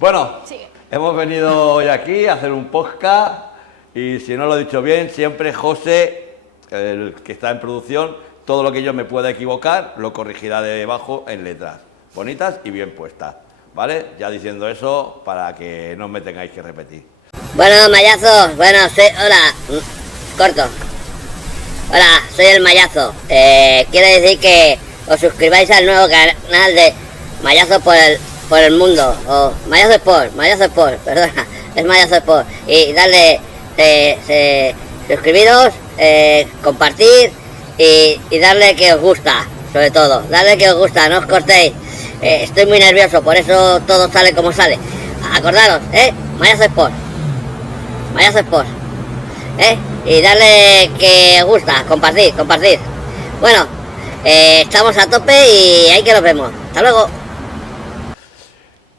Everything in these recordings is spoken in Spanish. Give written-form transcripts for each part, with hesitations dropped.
Bueno, Sí. hemos venido hoy aquí a hacer un podcast y si no lo he dicho bien, siempre José, el que está en producción, todo lo que yo me pueda equivocar lo corregirá debajo en letras bonitas y bien puestas, ¿vale? Ya diciendo eso para que no me tengáis que repetir. Bueno, Mayazo, hola, corto. Hola, soy el Mayazo. Quiero decir que os suscribáis al nuevo canal de Mayazo por el mundo, o Mayazo Sport, perdona, es Mayazo Sport. Y darle, suscribiros, compartir y darle que os gusta, sobre todo, darle que os gusta, no os cortéis. Estoy muy nervioso, por eso todo sale como sale. Acordaros, Mayazo Sport. Y darle que os gusta, compartir. Bueno, estamos a tope y ahí que nos vemos. Hasta luego.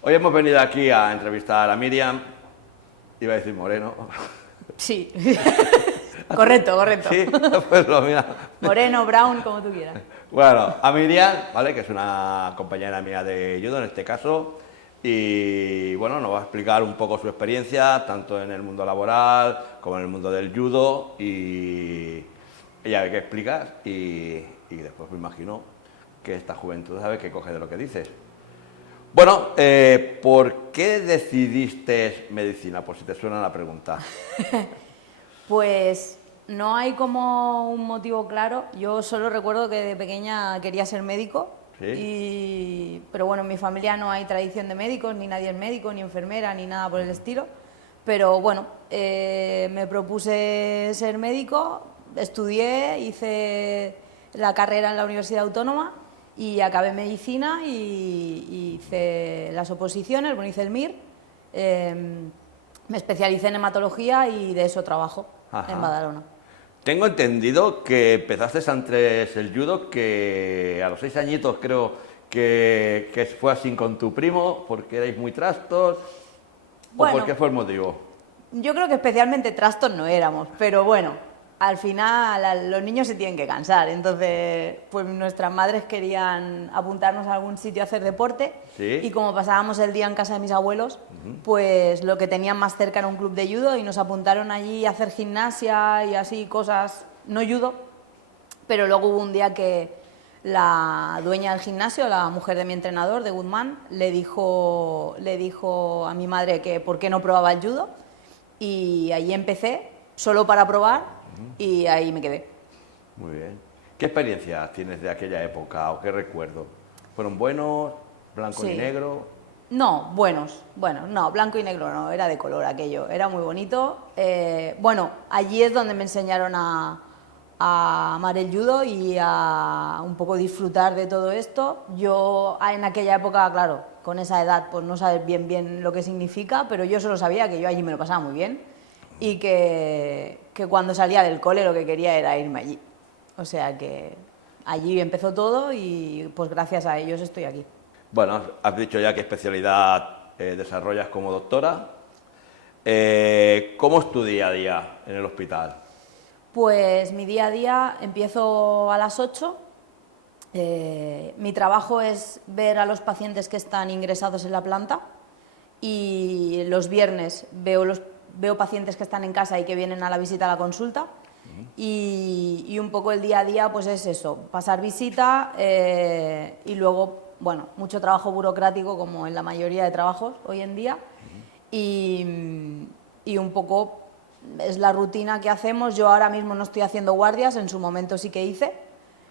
Hoy hemos venido aquí a entrevistar a Miriam, iba a decir Moreno. Sí. Correcto. Sí, pues lo mira. Moreno, brown, como tú quieras. Bueno, a Miriam, ¿vale? Que es una compañera mía de judo en este caso, y bueno, nos va a explicar un poco su experiencia, tanto en el mundo laboral como en el mundo del judo, y ella ve que explicas y después me imagino que esta juventud sabe que coge de lo que dices. Bueno, ¿por qué decidiste medicina? Por si te suena la pregunta. Pues no hay como un motivo claro. Yo solo recuerdo que de pequeña quería ser médico. ¿Sí? Pero bueno, en mi familia no hay tradición de médicos, ni nadie es médico, ni enfermera, ni nada por el estilo. Pero bueno, me propuse ser médico, estudié, hice la carrera en la Universidad Autónoma y acabé medicina y hice las oposiciones, bueno, hice el MIR, me especialicé en hematología y de eso trabajo. Ajá. En Badalona. Tengo entendido que empezaste antes el judo, que a los 6 añitos creo que fue así con tu primo, porque erais muy trastos, Bueno, ¿o por qué fue el motivo? Yo creo que especialmente trastos no éramos, pero bueno, al final los niños se tienen que cansar, entonces pues nuestras madres querían apuntarnos a algún sitio a hacer deporte. ¿Sí? Y como pasábamos el día en casa de mis abuelos, pues lo que tenían más cerca era un club de judo y nos apuntaron allí a hacer gimnasia y así cosas, no judo, pero luego hubo un día que la dueña del gimnasio, la mujer de mi entrenador, de Guzmán, le dijo a mi madre que por qué no probaba el judo y allí empecé, solo para probar, y ahí me quedé. Muy bien. ¿Qué experiencias tienes de aquella época o qué recuerdos? ¿Fueron buenos, blanco y Sí. negro? No, buenos. Bueno, no, blanco y negro no, era de color aquello, era muy bonito. Bueno, allí es donde me enseñaron a amar el judo y a un poco disfrutar de todo esto. Yo en aquella época, claro, con esa edad, pues no sabes bien lo que significa, pero yo solo sabía que yo allí me lo pasaba muy bien y que cuando salía del cole lo que quería era irme allí. O sea que allí empezó todo y pues gracias a ellos estoy aquí. Bueno, has dicho ya qué especialidad desarrollas como doctora. ¿Cómo es tu día a día en el hospital? Pues mi día a día empiezo a las 8. Mi trabajo es ver a los pacientes que están ingresados en la planta y los viernes veo pacientes que están en casa y que vienen a la visita a la consulta. Y un poco el día a día pues es eso, pasar visita y luego, bueno, mucho trabajo burocrático como en la mayoría de trabajos hoy en día y un poco es la rutina que hacemos. Yo ahora mismo no estoy haciendo guardias, en su momento sí que hice,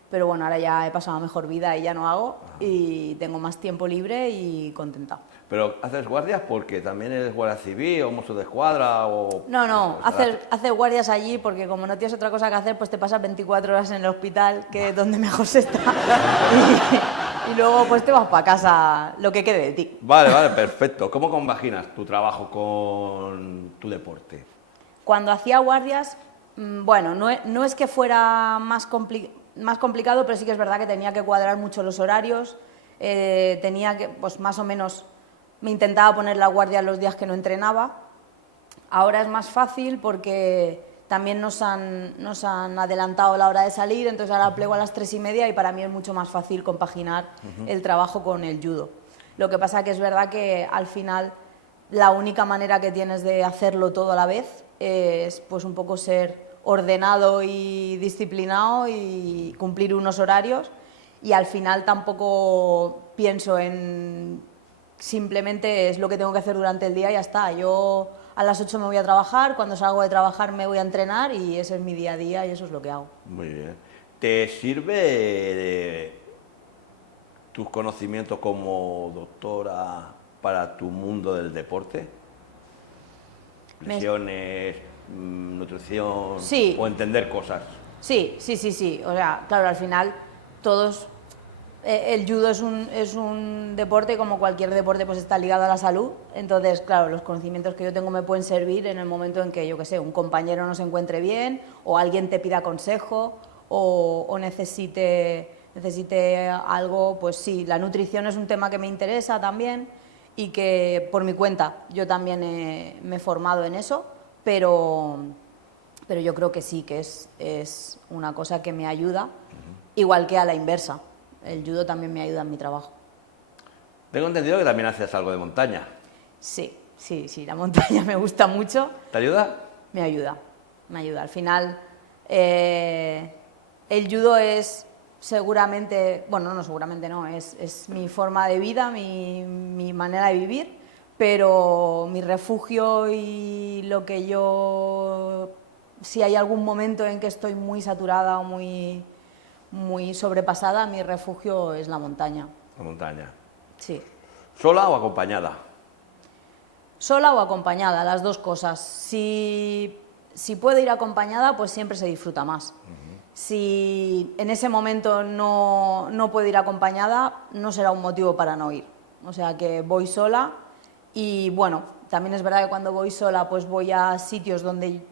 pero bueno, ahora ya he pasado a mejor vida y ya no hago y tengo más tiempo libre y contenta. ¿Pero haces guardias porque también eres guardia civil o mozo de escuadra o...? No, hacer guardias allí porque como no tienes otra cosa que hacer, pues te pasas 24 horas en el hospital, que es donde mejor se está, y luego pues te vas para casa lo que quede de ti. Vale, perfecto. ¿Cómo compaginas tu trabajo con tu deporte? Cuando hacía guardias, bueno, no es que fuera más complicado, pero sí que es verdad que tenía que cuadrar mucho los horarios, tenía que, pues más o menos, me intentaba poner la guardia los días que no entrenaba. Ahora es más fácil porque también nos han adelantado la hora de salir, entonces ahora plego a las 3:30 y para mí es mucho más fácil compaginar el trabajo con el judo. Lo que pasa que es verdad que al final la única manera que tienes de hacerlo todo a la vez es pues un poco ser ordenado y disciplinado y cumplir unos horarios, y al final tampoco pienso en simplemente es lo que tengo que hacer durante el día y ya está. Yo a las 8 me voy a trabajar, cuando salgo de trabajar me voy a entrenar y ese es mi día a día y eso es lo que hago. Muy bien. ¿Te sirve tus conocimientos como doctora para tu mundo del deporte? Lesiones, nutrición, Sí. o entender cosas. Sí. O sea, claro, al final todos... el judo es un deporte, como cualquier deporte, pues está ligado a la salud. Entonces, claro, los conocimientos que yo tengo me pueden servir en el momento en que, yo qué sé, un compañero no se encuentre bien, o alguien te pida consejo, o necesite algo. Pues sí, la nutrición es un tema que me interesa también y que por mi cuenta yo también me he formado en eso, pero yo creo que sí, que es una cosa que me ayuda, igual que a la inversa. El judo también me ayuda en mi trabajo. Tengo entendido que también haces algo de montaña. Sí, la montaña me gusta mucho. ¿Te ayuda? Me ayuda. Al final, el judo es seguramente, bueno, no seguramente no, es mi forma de vida, mi manera de vivir, pero mi refugio y lo que yo, si hay algún momento en que estoy muy saturada o muy sobrepasada, mi refugio es la montaña. La montaña. Sí. ¿Sola o acompañada? Sola o acompañada, las dos cosas. Si puedo ir acompañada, pues siempre se disfruta más. Si en ese momento no puedo ir acompañada, no será un motivo para no ir. O sea que voy sola y bueno, también es verdad que cuando voy sola pues voy a sitios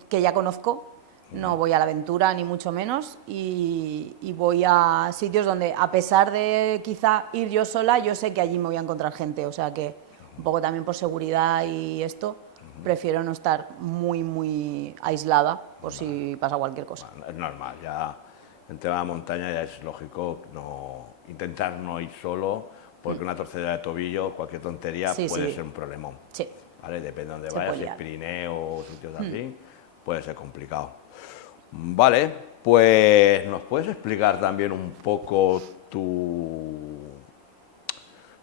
que ya conozco, no voy a la aventura ni mucho menos, y voy a sitios donde, a pesar de quizá ir yo sola, yo sé que allí me voy a encontrar gente. O sea que un poco también por seguridad y esto, prefiero no estar muy aislada por si pasa cualquier cosa. Bueno, es normal, ya en tema de montaña ya es lógico intentar no ir solo, porque una torcedura de tobillo, cualquier tontería puede ser un problemón. Sí. ¿Vale? Depende de dónde Se vayas, puede si es liar. Pirineo o sitios así, puede ser complicado. Vale, pues ¿nos puedes explicar también un poco tu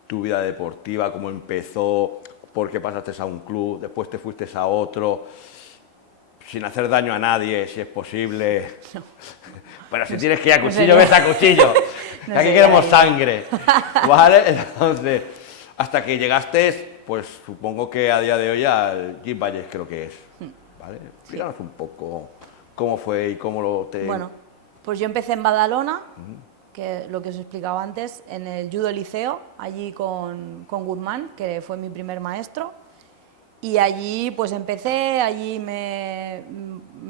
vida deportiva, cómo empezó, por qué pasaste a un club, después te fuiste a otro, sin hacer daño a nadie, si es posible? No. Pero si tienes que ir a cuchillo, ves a cuchillo. No Aquí queremos sangre, ¿vale? Entonces, hasta que llegaste, pues supongo que a día de hoy al Gym Valles creo que es, ¿vale? Explícanos un poco cómo fue y cómo Bueno, pues yo empecé en Badalona, que lo que os explicaba antes, en el Judo Liceo, allí con Guzmán, que fue mi primer maestro, y allí pues empecé, allí me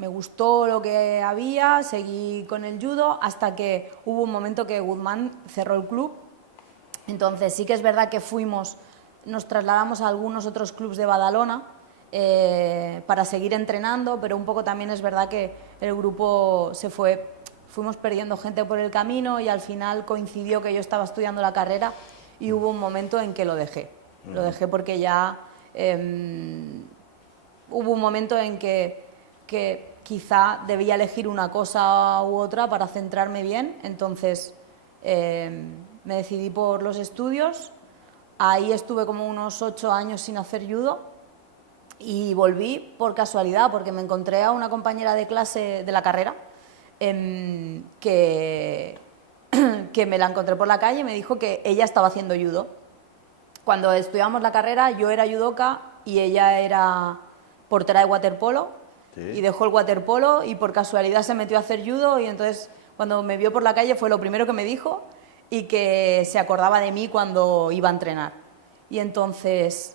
gustó lo que había, seguí con el judo, hasta que hubo un momento que Guzmán cerró el club. Entonces sí que es verdad que nos trasladamos a algunos otros clubs de Badalona, para seguir entrenando, pero un poco también es verdad que el grupo fuimos perdiendo gente por el camino, y al final coincidió que yo estaba estudiando la carrera y hubo un momento en que lo dejé. Lo dejé porque ya hubo un momento en que quizá debía elegir una cosa u otra para centrarme bien. Entonces me decidí por los estudios. Ahí estuve como unos 8 años sin hacer judo. Y volví por casualidad, porque me encontré a una compañera de clase de la carrera que me la encontré por la calle y me dijo que ella estaba haciendo judo. Cuando estudiábamos la carrera, yo era judoka y ella era portera de waterpolo. Sí. Y dejó el waterpolo y por casualidad se metió a hacer judo, y entonces cuando me vio por la calle fue lo primero que me dijo, y que se acordaba de mí cuando iba a entrenar. Y entonces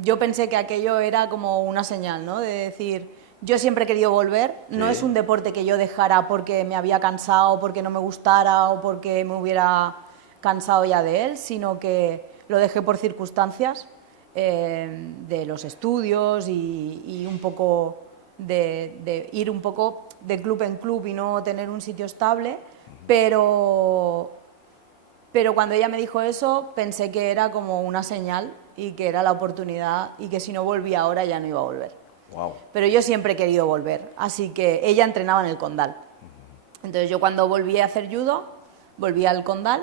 yo pensé que aquello era como una señal, ¿no? De decir, yo siempre he querido volver, no es un deporte que yo dejara porque me había cansado, porque no me gustara o porque me hubiera cansado ya de él, sino que lo dejé por circunstancias de los estudios y un poco de ir un poco de club en club y no tener un sitio estable, pero cuando ella me dijo eso pensé que era como una señal. y que era la oportunidad y que si no volvía ahora ya no iba a volver. Wow. Pero yo siempre he querido volver, así que ella entrenaba en el Condal. Entonces yo cuando volví a hacer judo, volví al Condal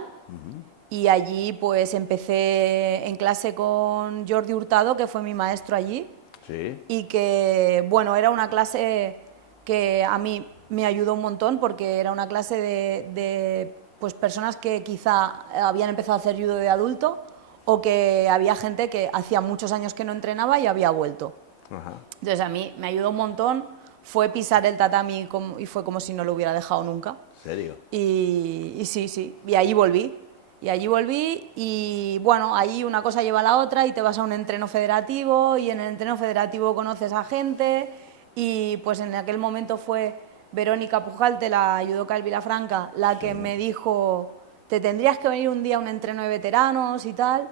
y allí pues empecé en clase con Jordi Hurtado, que fue mi maestro allí, Sí. y que, bueno, era una clase que a mí me ayudó un montón porque era una clase de pues, personas que quizá habían empezado a hacer judo de adulto o que había gente que hacía muchos años que no entrenaba y había vuelto. Ajá. Entonces a mí me ayudó un montón, fue pisar el tatami y fue como si no lo hubiera dejado nunca. ¿En serio? Y sí, sí, y allí volví. Y allí volví y bueno, ahí una cosa lleva a la otra y te vas a un entreno federativo y en el entreno federativo conoces a gente y pues en aquel momento fue Verónica Pujalte, la judoka del Vilafranca, la que me dijo, te tendrías que venir un día a un entreno de veteranos y tal.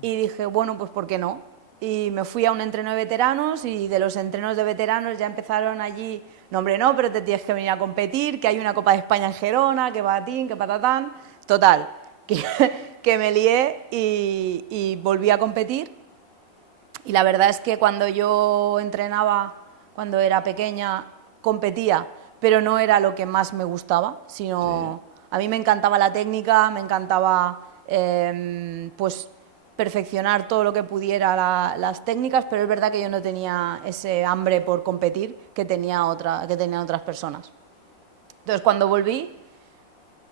Y dije, bueno, pues ¿por qué no? Y me fui a un entreno de veteranos y de los entrenos de veteranos ya empezaron allí, no hombre no, pero te tienes que venir a competir, que hay una Copa de España en Gerona, que patín, que patatán. Total, que me lié y volví a competir. Y la verdad es que cuando yo entrenaba, cuando era pequeña, competía, pero no era lo que más me gustaba, sino a mí me encantaba la técnica, me encantaba pues perfeccionar todo lo que pudiera las técnicas, pero es verdad que yo no tenía ese hambre por competir que tenían otras personas. Entonces cuando volví,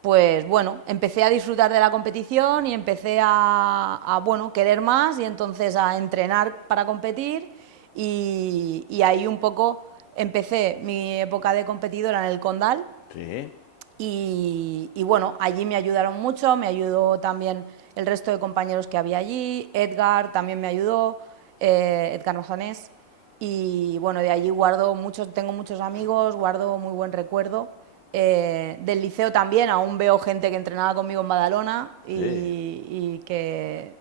pues bueno, empecé a disfrutar de la competición y empecé a bueno, querer más y entonces a entrenar para competir y ahí un poco empecé mi época de competidora en el Condal. Sí. Y bueno, allí me ayudaron mucho, me ayudó también el resto de compañeros que había allí, Edgar también me ayudó, Edgar Mazanés, y bueno, de allí tengo muchos amigos, guardo muy buen recuerdo. Del liceo también, aún veo gente que entrenaba conmigo en Badalona y que...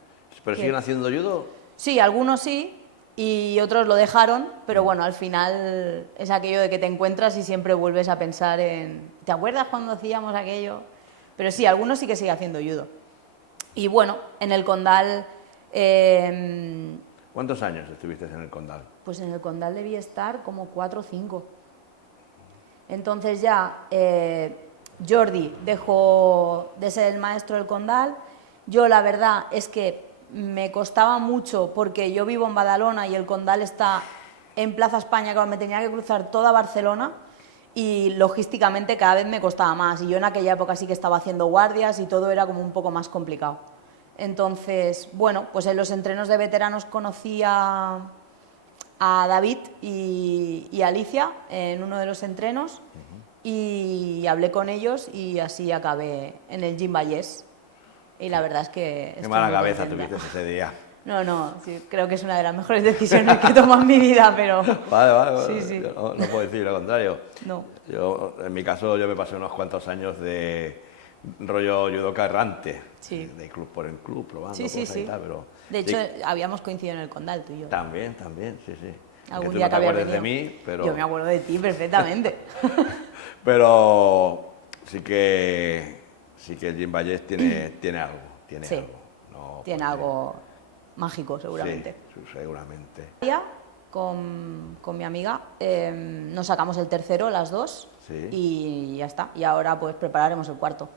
¿Pero siguen haciendo judo? Sí, algunos sí, y otros lo dejaron, pero bueno, al final es aquello de que te encuentras y siempre vuelves a pensar en... ¿Te acuerdas cuando hacíamos aquello? Pero sí, algunos sí que siguen haciendo judo. Y bueno, en el Condal... ¿Cuántos años estuviste en el Condal? Pues en el Condal debí estar como 4 o 5. Entonces ya Jordi dejó de ser el maestro del Condal. Yo la verdad es que me costaba mucho porque yo vivo en Badalona y el Condal está en Plaza España, que me tenía que cruzar toda Barcelona y logísticamente cada vez me costaba más. Y yo en aquella época sí que estaba haciendo guardias y todo era como un poco más complicado. Entonces, bueno, pues en los entrenos de veteranos conocí a David y a Alicia en uno de los entrenos y hablé con ellos y así acabé en el Gym Vallés. Y la verdad es que... Qué estoy mala muy cabeza contenta. tuviste ese día. No, sí, creo que es una de las mejores decisiones que he tomado en mi vida, pero... Vale. Sí, sí. Yo no puedo decir lo contrario. No. Yo, en mi caso, yo me pasé unos cuantos años de rollo judoka errante. Sí. De club por el club, probando Sí, cosas sí. y tal, pero... De sí, hecho, habíamos coincidido en el Condal, tú y yo. También, sí. Algún tú día no que te habías acuerdes de venido. mí, pero... Yo me acuerdo de ti perfectamente. Pero sí que el Gym Vallés tiene algo. Tiene Sí. algo. No, Tiene porque- algo mágico, seguramente. Sí, seguramente. Día con mi amiga nos sacamos el tercero las dos Sí. y ya está. Y ahora pues prepararemos el cuarto.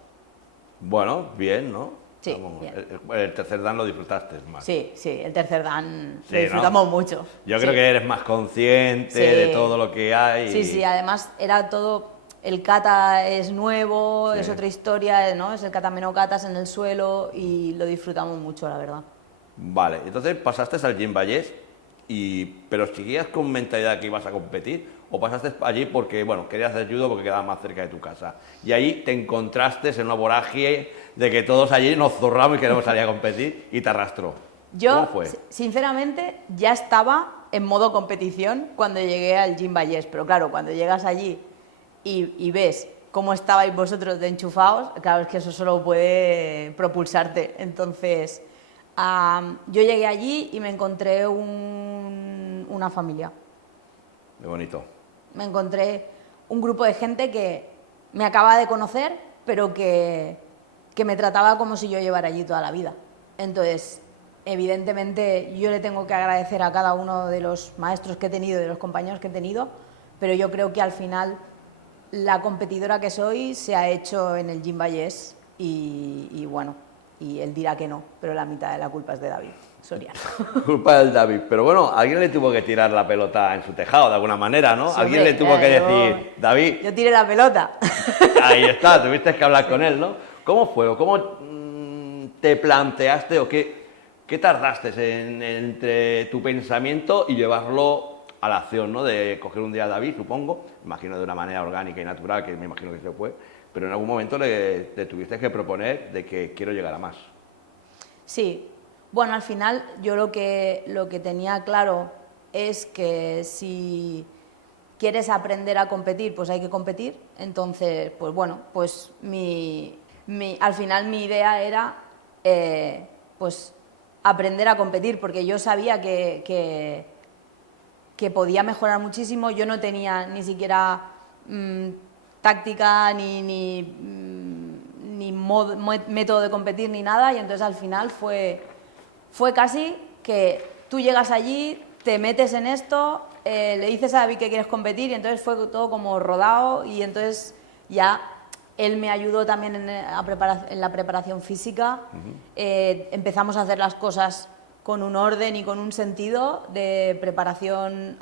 Bueno, bien, ¿no? Sí, bien. El tercer dan lo disfrutaste más. Sí, el tercer dan Sí, lo disfrutamos mucho. Yo Sí. creo que eres más consciente Sí. de todo lo que hay. Sí, además era todo, el kata es nuevo, Sí. es otra historia, ¿no? Es el kata menokatas en el suelo y lo disfrutamos mucho, la verdad. Vale, entonces pasaste al Gym Vallés, pero ¿seguías con mentalidad que ibas a competir? ¿O pasaste allí porque, bueno, querías hacer judo porque quedaba más cerca de tu casa? Y ahí te encontraste en una vorágine de que todos allí nos zorramos y queremos salir a competir y te arrastró. Yo, ¿Cómo fue? sinceramente, ya estaba en modo competición cuando llegué al Gym Vallés, pero claro, cuando llegas allí y ves cómo estabais vosotros de enchufados, claro, es que eso solo puede propulsarte. Entonces, yo llegué allí y me encontré una familia. Qué bonito. Me encontré un grupo de gente que me acaba de conocer, pero que me trataba como si yo llevara allí toda la vida. Entonces, evidentemente yo le tengo que agradecer a cada uno de los maestros que he tenido, de los compañeros que he tenido, pero yo creo que al final la competidora que soy se ha hecho en el Gym Vallés y bueno, y él dirá que no, pero la mitad de la culpa es de David Soriano. Culpa del David. Pero bueno, alguien le tuvo que tirar la pelota en su tejado de alguna manera, ¿no? Sí, Alguien le tuvo que decir, David, Yo tiré la pelota. ahí está, tuviste que hablar con él, ¿no? ¿Cómo fue? ¿O cómo te planteaste o qué tardaste entre tu pensamiento y llevarlo a la acción, ¿no? De coger un día a David, supongo, imagino de una manera orgánica y natural, que me imagino que se fue, pero en algún momento te tuviste que proponer de que quiero llegar a más. Sí, bueno, al final yo lo que tenía claro es que si quieres aprender a competir, pues hay que competir. Entonces, pues bueno, pues al final mi idea era pues aprender a competir, porque yo sabía que podía mejorar muchísimo. Yo no tenía ni siquiera táctica ni método de competir ni nada, y entonces al final fue casi que tú llegas allí, te metes en esto, le dices a David que quieres competir y entonces fue todo como rodado, y entonces ya él me ayudó también en la preparación física. Empezamos a hacer las cosas con un orden y con un sentido de preparación,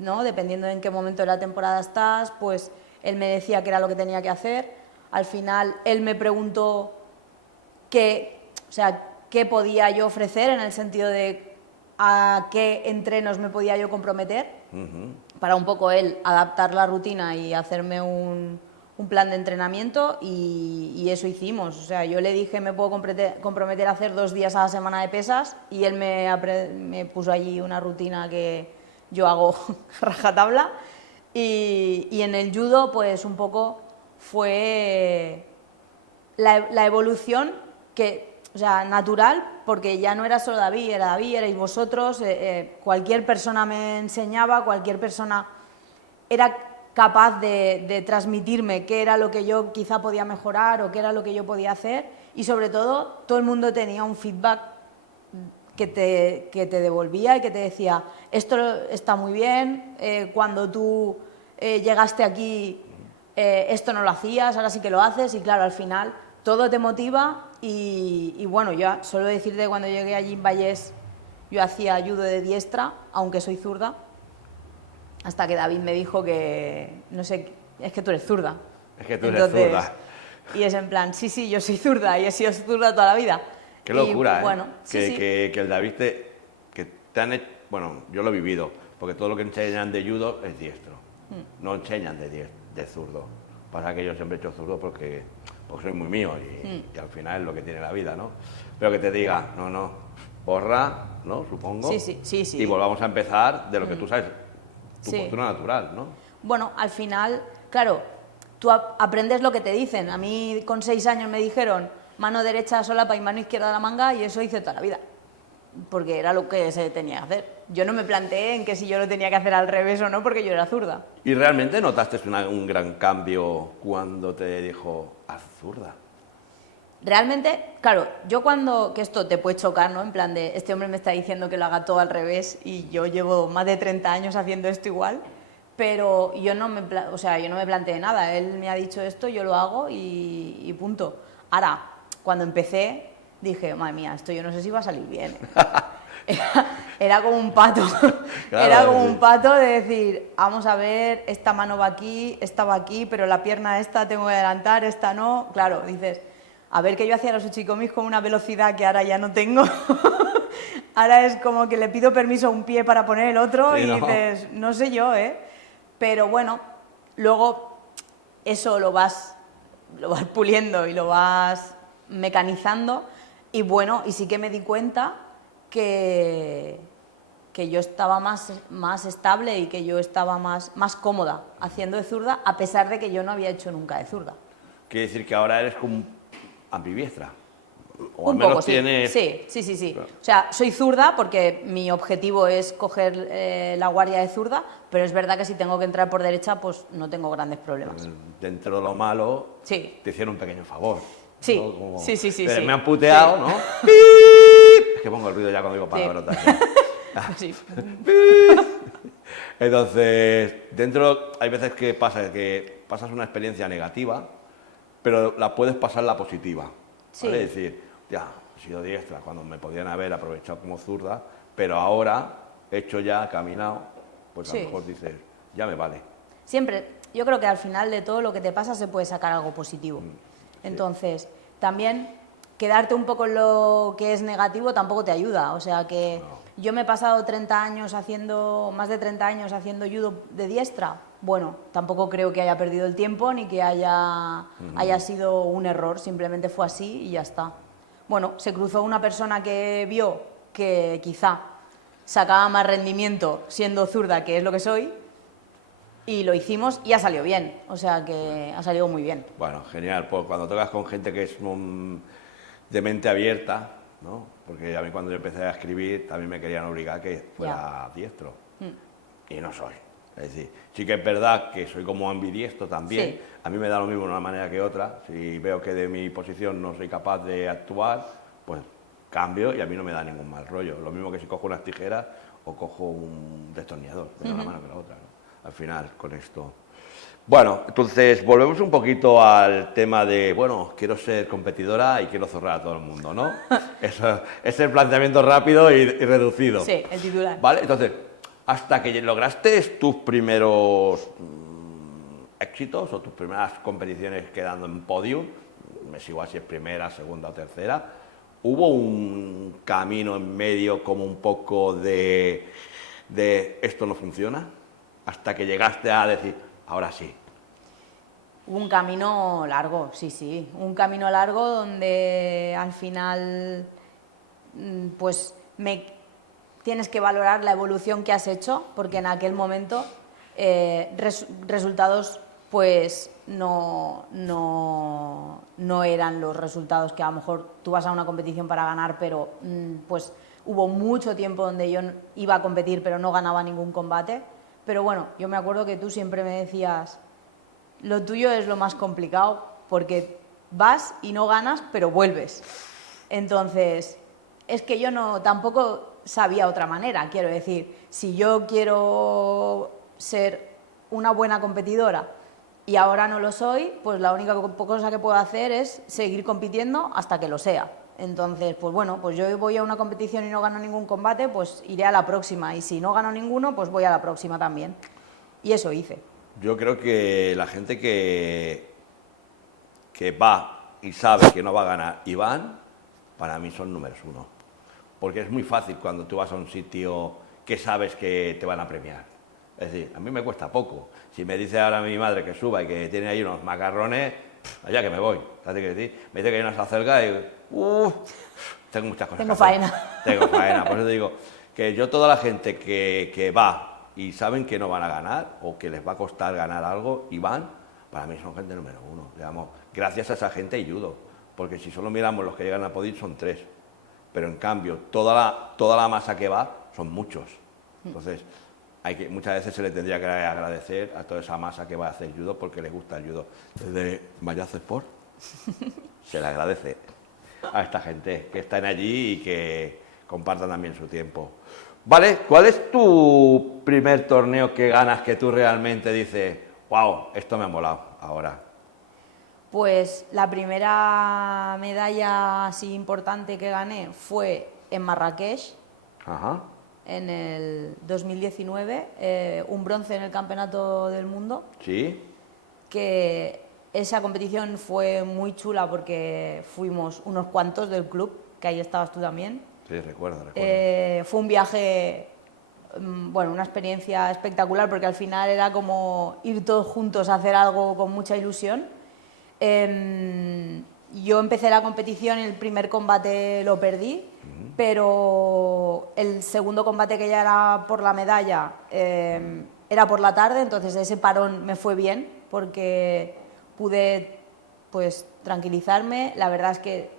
¿no? Dependiendo de en qué momento de la temporada estás, pues él me decía qué era lo que tenía que hacer. Al final él me preguntó qué podía yo ofrecer, en el sentido de a qué entrenos me podía yo comprometer, para un poco él adaptar la rutina y hacerme un plan de entrenamiento, y eso hicimos. O sea, yo le dije, me puedo comprometer a hacer 2 días a la semana de pesas, y él me puso allí una rutina que yo hago rajatabla. Y en el judo, pues un poco fue la evolución o sea, natural, porque ya no era solo David, erais vosotros, cualquier persona me enseñaba, cualquier persona era capaz de transmitirme qué era lo que yo quizá podía mejorar o qué era lo que yo podía hacer, y sobre todo el mundo tenía un feedback que te devolvía y que te decía, esto está muy bien, cuando tú llegaste aquí esto no lo hacías, ahora sí que lo haces, y claro, al final todo te motiva. Y bueno, yo solo decirte que cuando llegué allí en Vallés yo hacía judo de diestra, aunque soy zurda, hasta que David me dijo que, no sé, es que tú eres zurda. Es que tú eres zurda. Y es en plan, sí, yo soy zurda y he sido zurda toda la vida. Qué locura, bueno, que el David bueno, yo lo he vivido, porque todo lo que enseñan de judo es diestro, no enseñan de zurdo. Pasa que yo siempre he hecho zurdo porque soy muy mío y al final es lo que tiene la vida, ¿no? Pero que te diga, no, borra, ¿no? Supongo. Sí. Y volvamos a empezar de lo que tú sabes, tu Sí. postura natural, ¿no? Bueno, al final, claro, tú aprendes lo que te dicen. A mí con 6 años me dijeron mano derecha solapa y mano izquierda la manga, y eso hice toda la vida, porque era lo que se tenía que hacer. Yo no me planteé en que si yo lo tenía que hacer al revés o no, porque yo era zurda. ¿Y realmente notaste un gran cambio cuando te dijo, haz zurda? Realmente, claro, yo que esto te puede chocar, ¿no? En plan de, este hombre me está diciendo que lo haga todo al revés y yo llevo más de 30 años haciendo esto igual, pero yo no me planteé nada. Él me ha dicho esto, yo lo hago y punto. Ahora, cuando empecé, dije, madre mía, esto yo no sé si va a salir bien. Era como un pato. Claro, era como sí. un pato de decir, vamos a ver, esta mano va aquí, esta va aquí, pero la pierna esta tengo que adelantar, esta no. Claro, dices, a ver, que yo hacía los uchikomis con una velocidad que ahora ya no tengo. Ahora es como que le pido permiso a un pie para poner el otro, Sí, y ¿no? dices, no sé yo, ¿eh? Pero bueno, luego eso lo vas puliendo y lo vas mecanizando, y bueno, y sí que me di cuenta que yo estaba más estable y que yo estaba más cómoda haciendo de zurda, a pesar de que yo no había hecho nunca de zurda. Quiere decir que ahora eres como ambidiestra. O al Un menos poco, sí. tienes... Sí. Claro. O sea, soy zurda porque mi objetivo es coger la guardia de zurda, pero es verdad que si tengo que entrar por derecha, pues no tengo grandes problemas. Dentro de lo malo, Sí. te hicieron un pequeño favor. Sí, ¿no? Como, sí. Me han puteado, Sí. ¿no? ¡Pip! Es que pongo el ruido ya cuando digo Sí. palabrotas. Sí. Entonces, hay veces que pasas una experiencia negativa, pero la puedes pasar la positiva. Sí. ¿Vale? Es decir, ya, he sido diestra cuando me podían haber aprovechado como zurda, pero ahora, hecho ya, caminado, pues a Sí. lo mejor dices, ya me vale. Siempre, yo creo que al final de todo lo que te pasa se puede sacar algo positivo. Entonces, también quedarte un poco en lo que es negativo tampoco te ayuda. O sea que yo me he pasado 30 años más de 30 años haciendo judo de diestra. Bueno, tampoco creo que haya perdido el tiempo ni que haya sido un error, simplemente fue así y ya está. Bueno, se cruzó una persona que vio que quizá sacaba más rendimiento siendo zurda, que es lo que soy, y lo hicimos y ha salido bien, o sea que ha salido muy bien. Bueno, genial, pues cuando tocas con gente que es de mente abierta, ¿no? Porque a mí cuando yo empecé a escribir también me querían obligar a que fuera diestro, y no soy. Es decir, sí que es verdad que soy como ambidiestro también, Sí. a mí me da lo mismo de una manera que otra, si veo que de mi posición no soy capaz de actuar, pues cambio y a mí no me da ningún mal rollo. Lo mismo que si cojo unas tijeras o cojo un destornillador, de una mano que la otra, ¿no? Al final, con esto. Bueno, entonces volvemos un poquito al tema de, bueno, quiero ser competidora y quiero zorrar a todo el mundo, ¿no? Eso es el planteamiento rápido y reducido. Sí, el titular. ¿Vale? Entonces, hasta que lograste tus primeros éxitos o tus primeras competiciones quedando en podio, me sigo así, es primera, segunda o tercera, ¿hubo un camino en medio como un poco de esto no funciona? Hasta que llegaste a decir, ahora sí. Un camino largo, sí, un camino largo donde al final pues tienes que valorar la evolución que has hecho, porque en aquel momento resultados pues no eran los resultados que a lo mejor tú vas a una competición para ganar, pero pues hubo mucho tiempo donde yo iba a competir pero no ganaba ningún combate. Pero bueno, yo me acuerdo que tú siempre me decías, lo tuyo es lo más complicado porque vas y no ganas, pero vuelves. Entonces, es que yo tampoco sabía otra manera, quiero decir, si yo quiero ser una buena competidora y ahora no lo soy, pues la única cosa que puedo hacer es seguir compitiendo hasta que lo sea. Entonces, pues bueno, pues yo voy a una competición y no gano ningún combate, pues iré a la próxima. Y si no gano ninguno, pues voy a la próxima también. Y eso hice. Yo creo que la gente que va y sabe que no va a ganar y van, para mí son números uno. Porque es muy fácil cuando tú vas a un sitio que sabes que te van a premiar. Es decir, a mí me cuesta poco. Si me dice ahora mi madre que suba y que tiene ahí unos macarrones, allá que me voy. ¿Sabes qué decir? Me dice que hay unas acelgas y tengo muchas cosas. Tengo faena. Tengo faena. Por eso te digo que yo toda la gente que va y saben que no van a ganar o que les va a costar ganar algo y van, para mí son gente número uno. Digamos, gracias a esa gente ayudo. Porque si solo miramos los que llegan a podio son 3. Pero en cambio, toda la masa que va son muchos. Entonces, muchas veces se le tendría que agradecer a toda esa masa que va a hacer judo porque les gusta el judo. Desde Mayazo Sport se le agradece a esta gente que están allí y que compartan también su tiempo. Vale, ¿cuál es tu primer torneo que ganas que tú realmente dices, wow, esto me ha molado ahora? Pues la primera medalla así importante que gané fue en Marrakech. Ajá. En el 2019, un bronce en el Campeonato del Mundo, ¿Sí? que esa competición fue muy chula porque fuimos unos cuantos del club, que ahí estabas tú también. Sí, recuerdo. Fue un viaje, bueno, una experiencia espectacular porque al final era como ir todos juntos a hacer algo con mucha ilusión. Yo empecé la competición y el primer combate lo perdí, pero el segundo combate, que ya era por la medalla, era por la tarde, entonces ese parón me fue bien porque pude pues tranquilizarme. La verdad es que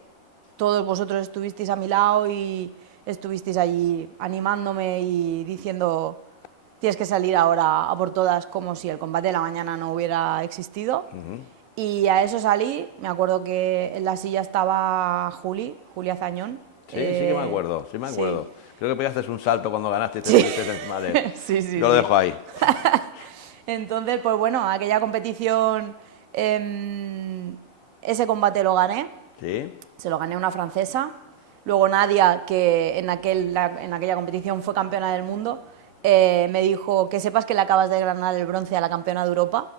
todos vosotros estuvisteis a mi lado y estuvisteis allí animándome y diciendo tienes que salir ahora a por todas, como si el combate de la mañana no hubiera existido. Y a eso salí. Me acuerdo que en la silla estaba Julia Zañón, Sí, sí que me acuerdo, sí me acuerdo. Sí. Creo que pegaste un salto cuando ganaste y te Sí. pusiste encima de él. Sí, sí, Yo lo sí. dejo ahí. Entonces, pues bueno, aquella competición, ese combate lo gané, Sí, se lo gané a una francesa. Luego Nadia, que en aquella competición fue campeona del mundo, me dijo que sepas que le acabas de ganar el bronce a la campeona de Europa.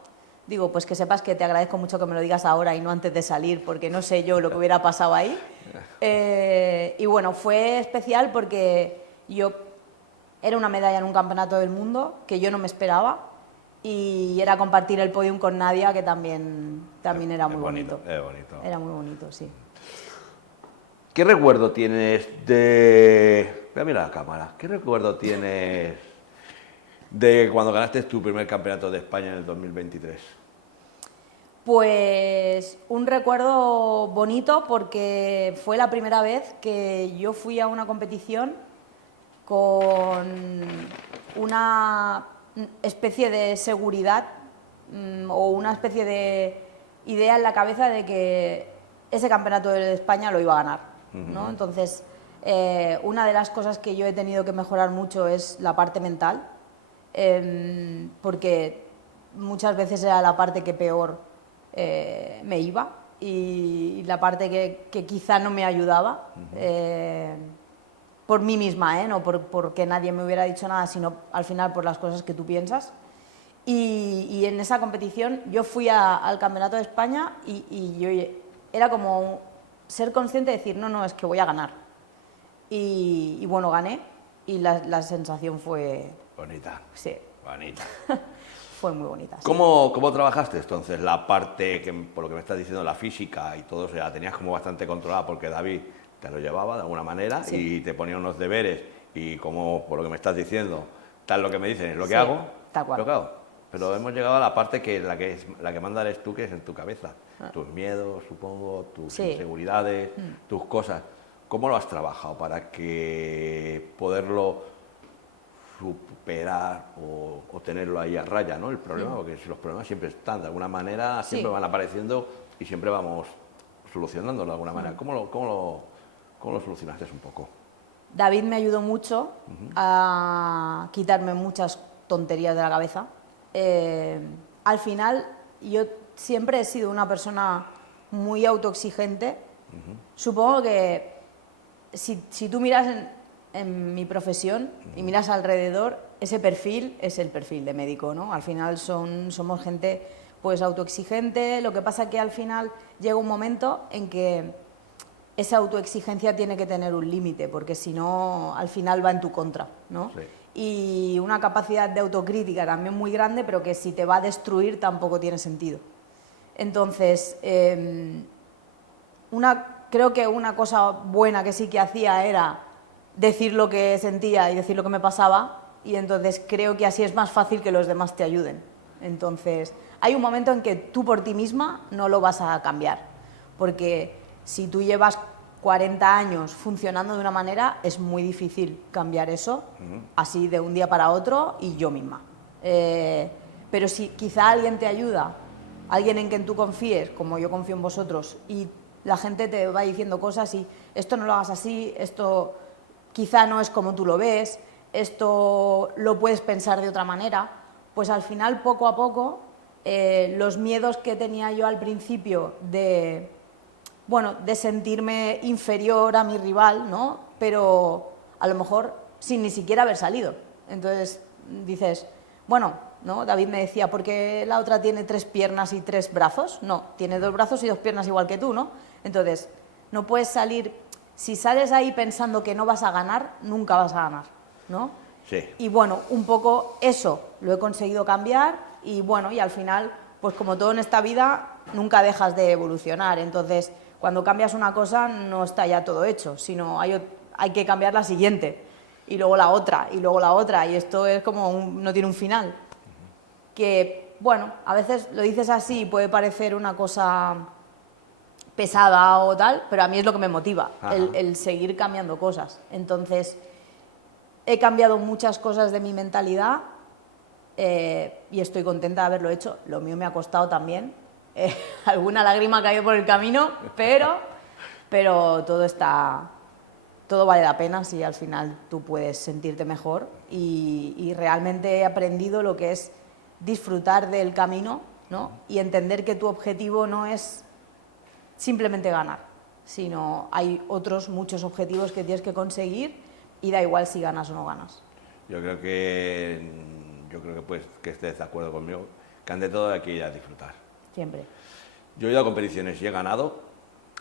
Digo, pues que sepas que te agradezco mucho que me lo digas ahora y no antes de salir, porque no sé yo lo que hubiera pasado ahí. Y bueno, fue especial porque era una medalla en un campeonato del mundo que yo no me esperaba y era compartir el podium con Nadia, que también era muy bonito. Es bonito. Era muy bonito, sí. ¿Qué recuerdo tienes de... Voy a mirar la cámara. ¿Qué recuerdo tienes de cuando ganaste tu primer campeonato de España en el 2023? Pues un recuerdo bonito porque fue la primera vez que yo fui a una competición con una especie de seguridad o una especie de idea en la cabeza de que ese campeonato de España lo iba a ganar, ¿no? Entonces, una de las cosas que yo he tenido que mejorar mucho es la parte mental, porque muchas veces era la parte que peor me iba y la parte que quizá no me ayudaba. Por mí misma, no porque nadie me hubiera dicho nada, sino al final por las cosas que tú piensas. Y en esa competición yo fui al Campeonato de España y yo era como ser consciente de decir, no, es que voy a ganar. Y bueno, gané y la sensación fue... Bonita. Sí, Bonita. fue muy bonita. Sí. ¿Cómo trabajaste entonces la parte, que por lo que me estás diciendo, la física y todo, o sea, la tenías como bastante controlada porque David te lo llevaba de alguna manera Sí. y te ponía unos deberes y como por lo que me estás diciendo, tal lo que me dicen es lo que Sí, hago, tal cual. lo que hago. Pero hemos llegado a la parte que la que manda eres tú, que es en tu cabeza. Tus miedos, supongo, tus Sí. inseguridades, tus cosas. ¿Cómo lo has trabajado para que poderlo superar o tenerlo ahí a raya, ¿no? El problema, porque si los problemas siempre están, de alguna manera, siempre Sí. van apareciendo y siempre vamos solucionándolo de alguna manera. ¿Cómo lo solucionaste un poco? David me ayudó mucho a quitarme muchas tonterías de la cabeza. Al final, yo siempre he sido una persona muy autoexigente. Supongo que si tú miras en mi profesión y miras alrededor, ese perfil es el perfil de médico, ¿no? Al final somos gente pues autoexigente. Lo que pasa que al final llega un momento en que esa autoexigencia tiene que tener un límite, porque si no, al final va en tu contra, ¿no? Sí. Y una capacidad de autocrítica también muy grande, pero que si te va a destruir tampoco tiene sentido. Entonces, creo que una cosa buena que sí que hacía era decir lo que sentía y decir lo que me pasaba, y entonces creo que así es más fácil que los demás te ayuden. Entonces, hay un momento en que tú por ti misma no lo vas a cambiar, porque si tú llevas 40 años funcionando de una manera, es muy difícil cambiar eso así de un día para otro y yo misma. Pero si quizá alguien te ayuda, alguien en quien tú confíes, como yo confío en vosotros, y la gente te va diciendo cosas y esto no lo hagas así, esto quizá no es como tú lo ves, esto lo puedes pensar de otra manera, pues al final, poco a poco, los miedos que tenía yo al principio de sentirme inferior a mi rival, ¿no? Pero a lo mejor sin ni siquiera haber salido. Entonces dices, bueno, ¿no? David me decía, ¿por qué la otra tiene 3 piernas y 3 brazos? No, tiene 2 brazos y 2 piernas igual que tú, ¿no? Entonces, no puedes salir, si sales ahí pensando que no vas a ganar, nunca vas a ganar, ¿no? Sí. Y bueno, un poco eso lo he conseguido cambiar y bueno, y al final, pues como todo en esta vida, nunca dejas de evolucionar. Entonces, cuando cambias una cosa no está ya todo hecho, sino hay que cambiar la siguiente y luego la otra y luego la otra, y esto es como no tiene un final. Que bueno, a veces lo dices así y puede parecer una cosa pesada o tal, pero a mí es lo que me motiva, el seguir cambiando cosas. Entonces, he cambiado muchas cosas de mi mentalidad y estoy contenta de haberlo hecho. Lo mío me ha costado también. Alguna lágrima ha caído por el camino, pero todo está todo vale la pena si al final tú puedes sentirte mejor y realmente he aprendido lo que es disfrutar del camino, ¿no? Y entender que tu objetivo no es simplemente ganar, sino hay otros muchos objetivos que tienes que conseguir y da igual si ganas o no ganas. Yo creo que pues que estés de acuerdo conmigo, que ante todo hay que ir a disfrutar. Siempre. Yo he ido a competiciones y he ganado,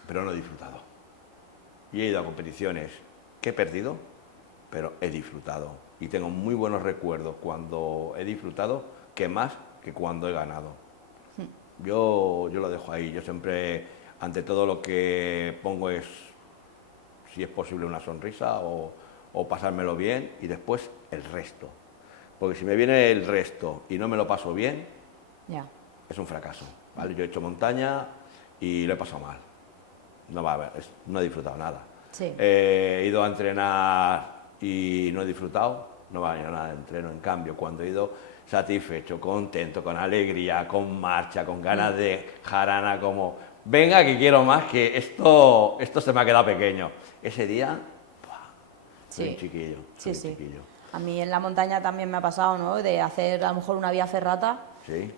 pero no he disfrutado. Y he ido a competiciones que he perdido, pero he disfrutado. Y tengo muy buenos recuerdos cuando he disfrutado, que más que cuando he ganado. Yo lo dejo ahí. Yo siempre, ante todo, lo que pongo es, si es posible, una sonrisa o pasármelo bien y después el resto. Porque si me viene el resto y no me lo paso bien, Ya. es un fracaso, ¿vale? Yo he hecho montaña y lo he pasado mal. No he disfrutado nada. Sí. He ido a entrenar y no he disfrutado, no va a nada de entreno. En cambio, cuando he ido satisfecho, contento, con alegría, con marcha, con ganas de jarana, como, venga que quiero más, que esto se me ha quedado pequeño. Ese día, soy un chiquillo. Soy un chiquillo. A mí en la montaña también me ha pasado, ¿no? De hacer a lo mejor una vía ferrata Sí.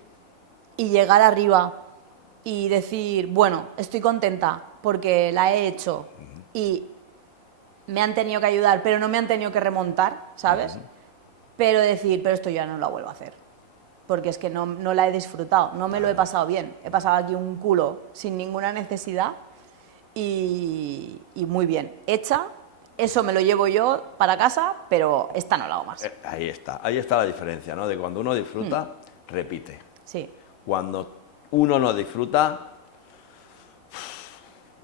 y llegar arriba y decir, bueno, estoy contenta porque la he hecho y me han tenido que ayudar, pero no me han tenido que remontar, ¿sabes? Pero decir, pero esto ya no lo vuelvo a hacer, porque es que no la he disfrutado, no me lo he pasado bien, he pasado aquí un culo sin ninguna necesidad y muy bien, hecha, eso me lo llevo yo para casa, pero esta no la hago más. Ahí está la diferencia, ¿no? De cuando uno disfruta, repite. Sí, Cuando uno no disfruta,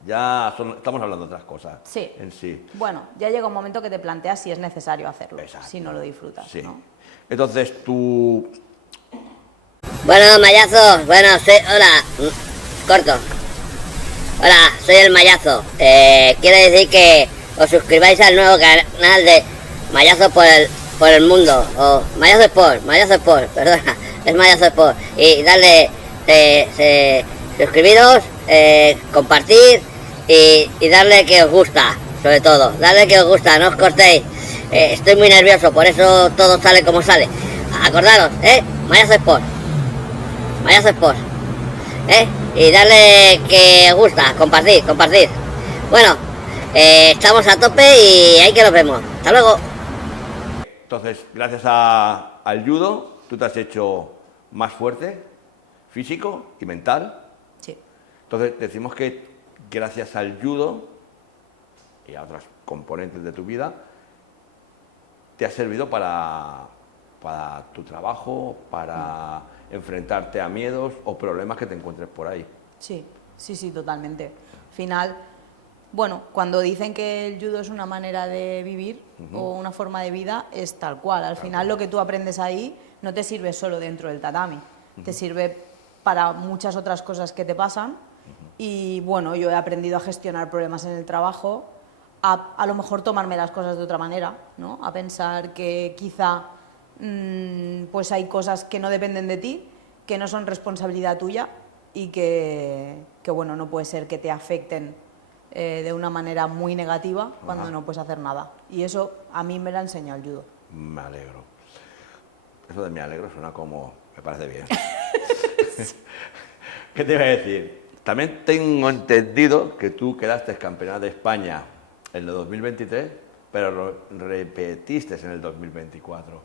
estamos hablando de otras cosas sí. en sí. Bueno, ya llega un momento que te planteas si es necesario hacerlo, Exacto. si no lo disfrutas, Sí. ¿no? Entonces tú... Bueno, Mayazo, hola, corto. Hola, soy el Mayazo. Quiero decir que os suscribáis al nuevo canal de Mayazo por el mundo, o Mayazo Sport, perdona, es Mayazo Sport. Y darle, suscribiros, compartir y darle que os gusta, sobre todo, darle que os gusta, no os cortéis. Estoy muy nervioso, por eso todo sale como sale. Acordaros, Mayazo Sport. Y darle que os gusta, compartir. Bueno, estamos a tope y ahí que nos vemos. Hasta luego. Entonces, gracias al judo, tú te has hecho más fuerte, físico y mental. Sí. Entonces, decimos que gracias al judo y a otras componentes de tu vida, te ha servido para tu trabajo, para enfrentarte a miedos o problemas que te encuentres por ahí. Sí, totalmente. Al final, bueno, cuando dicen que el judo es una manera de vivir o una forma de vida, es tal cual. Al final lo que tú aprendes ahí no te sirve solo dentro del tatami, te sirve para muchas otras cosas que te pasan y bueno, yo he aprendido a gestionar problemas en el trabajo, a lo mejor tomarme las cosas de otra manera, ¿no? A pensar que quizá pues hay cosas que no dependen de ti, que no son responsabilidad tuya y que bueno, no puede ser que te afecten de una manera muy negativa cuando no puedes hacer nada. Y eso a mí me lo ha enseñado el judo. Me alegro. Eso de me alegro suena como... me parece bien. ¿Qué te iba a decir? También tengo entendido que tú quedaste campeona de España en el 2023, pero lo repetiste en el 2024.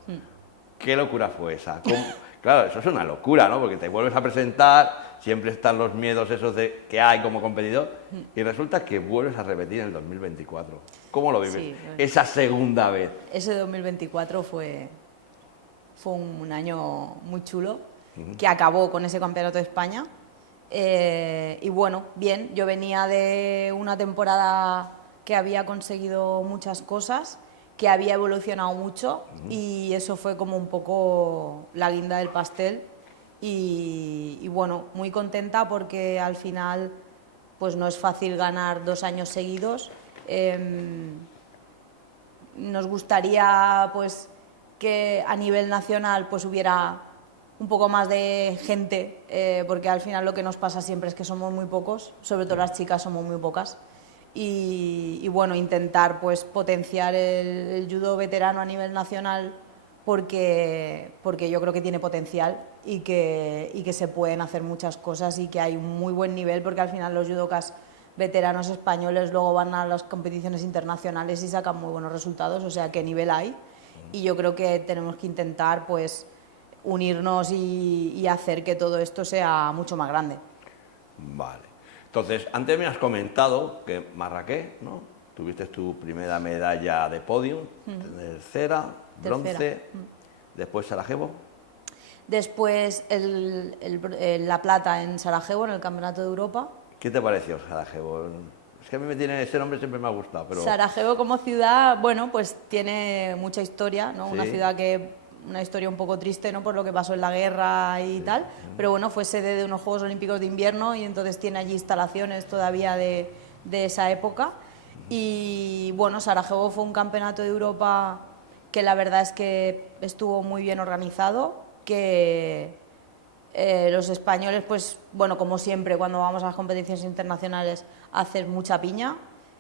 ¿Qué locura fue esa? Claro, eso es una locura, ¿no? Porque te vuelves a presentar, siempre están los miedos esos que hay como competidor, y resulta que vuelves a repetir en el 2024. ¿Cómo lo vives? Sí, esa segunda vez. Ese 2024 fue un año muy chulo, que acabó con ese campeonato de España. Y bueno, bien, yo venía de una temporada que había conseguido muchas cosas, que había evolucionado mucho y eso fue como un poco la guinda del pastel y bueno, muy contenta porque al final pues no es fácil ganar 2 años seguidos. Nos gustaría pues que a nivel nacional pues hubiera un poco más de gente, porque al final lo que nos pasa siempre es que somos muy pocos, sobre todo las chicas somos muy pocas. y bueno, intentar pues potenciar el judo veterano a nivel nacional porque yo creo que tiene potencial y que se pueden hacer muchas cosas y que hay un muy buen nivel, porque al final los judokas veteranos españoles luego van a las competiciones internacionales y sacan muy buenos resultados, o sea, qué nivel hay, y yo creo que tenemos que intentar pues unirnos y hacer que todo esto sea mucho más grande. Vale. Entonces, antes me has comentado que Marrakech, ¿no? Tuviste tu primera medalla de podium, tercera, bronce, después Sarajevo. Después la plata en Sarajevo, en el Campeonato de Europa. ¿Qué te pareció Sarajevo? Es que a mí ese nombre siempre me ha gustado, pero... Sarajevo como ciudad, bueno, pues tiene mucha historia, ¿no? Sí. Una ciudad una historia un poco triste, ¿no? Por lo que pasó en la guerra y tal, pero bueno, fue sede de unos Juegos Olímpicos de Invierno y entonces tiene allí instalaciones todavía de esa época. Y bueno, Sarajevo fue un campeonato de Europa que la verdad es que estuvo muy bien organizado, que los españoles, pues bueno, como siempre, cuando vamos a las competiciones internacionales, hacen mucha piña.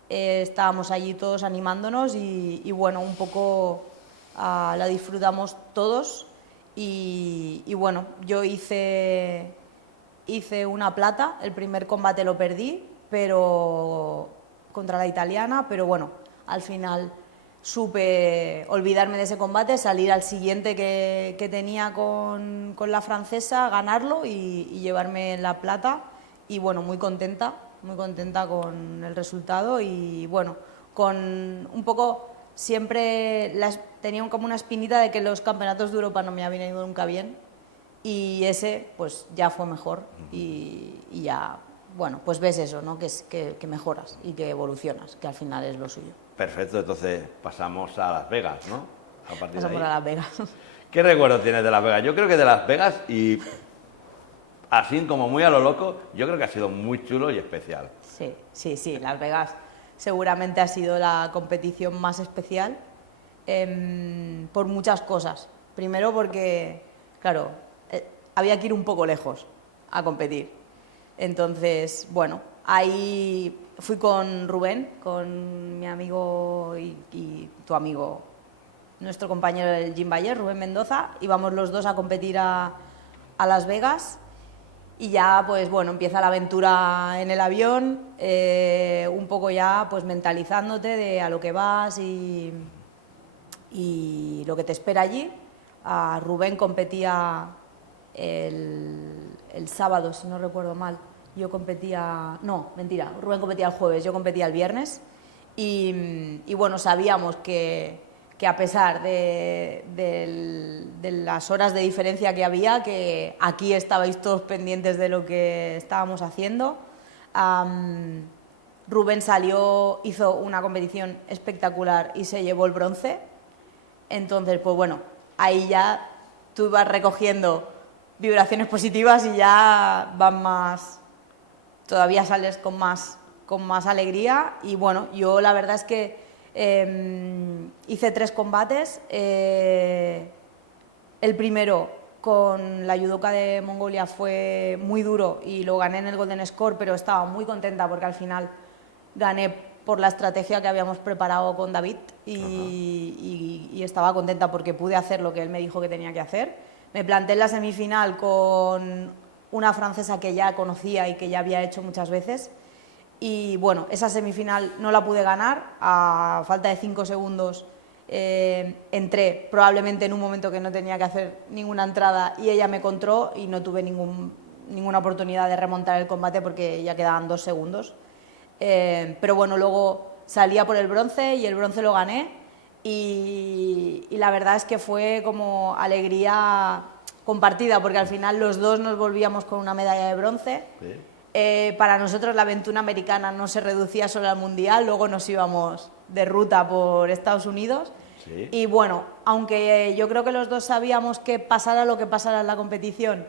Estábamos allí todos animándonos y bueno, un poco la disfrutamos todos. Y bueno, yo hice una plata, el primer combate lo perdí, pero contra la italiana, pero bueno, al final supe olvidarme de ese combate, salir al siguiente que tenía con la francesa, ganarlo y llevarme la plata, y bueno, muy contenta con el resultado. Y bueno, con un poco siempre tenía como una espinita de que los campeonatos de Europa no me habían ido nunca bien, y ese pues ya fue mejor y ya, bueno, pues ves eso, ¿no? Que mejoras y que evolucionas, que al final es lo suyo. Perfecto, entonces pasamos a Las Vegas, ¿no? A partir de Pasamos ahí. a Las Vegas. ¿Qué recuerdos tienes de Las Vegas? Yo creo que de Las Vegas, y así como muy a lo loco, yo creo que ha sido muy chulo y especial. Sí, Las Vegas seguramente ha sido la competición más especial por muchas cosas. Primero porque, claro, había que ir un poco lejos a competir. Entonces, bueno, ahí fui con Rubén, con mi amigo y tu amigo, nuestro compañero del Gym Bayer, Rubén Mendoza. Íbamos los dos a competir a Las Vegas. Y ya, pues bueno, empieza la aventura en el avión, un poco ya pues mentalizándote de a lo que vas y lo que te espera allí. Rubén competía el sábado, si no recuerdo mal. Yo competía... No, mentira, Rubén competía el jueves, yo competía el viernes. Y bueno, sabíamos que a pesar de las horas de diferencia que había, que aquí estabais todos pendientes de lo que estábamos haciendo. Rubén hizo una competición espectacular y se llevó el bronce. Entonces, pues bueno, ahí ya tú ibas recogiendo vibraciones positivas y ya van más... Todavía sales con más alegría. Y bueno, yo la verdad es que hice 3 combates. El primero con la judoka de Mongolia fue muy duro y lo gané en el Golden Score, pero estaba muy contenta porque al final gané por la estrategia que habíamos preparado con David y estaba contenta porque pude hacer lo que él me dijo que tenía que hacer. Me planté en la semifinal con una francesa que ya conocía y que ya había hecho muchas veces. Y bueno, esa semifinal no la pude ganar, a falta de 5 segundos entré probablemente en un momento que no tenía que hacer ninguna entrada y ella me contró y no tuve ninguna oportunidad de remontar el combate porque ya quedaban 2 segundos. Pero bueno, luego salía por el bronce y el bronce lo gané y la verdad es que fue como alegría compartida porque al final los dos nos volvíamos con una medalla de bronce. Sí. Para nosotros la aventura americana no se reducía solo al mundial, luego nos íbamos de ruta por Estados Unidos. Sí. Y bueno, aunque yo creo que los dos sabíamos que pasara lo que pasara en la competición,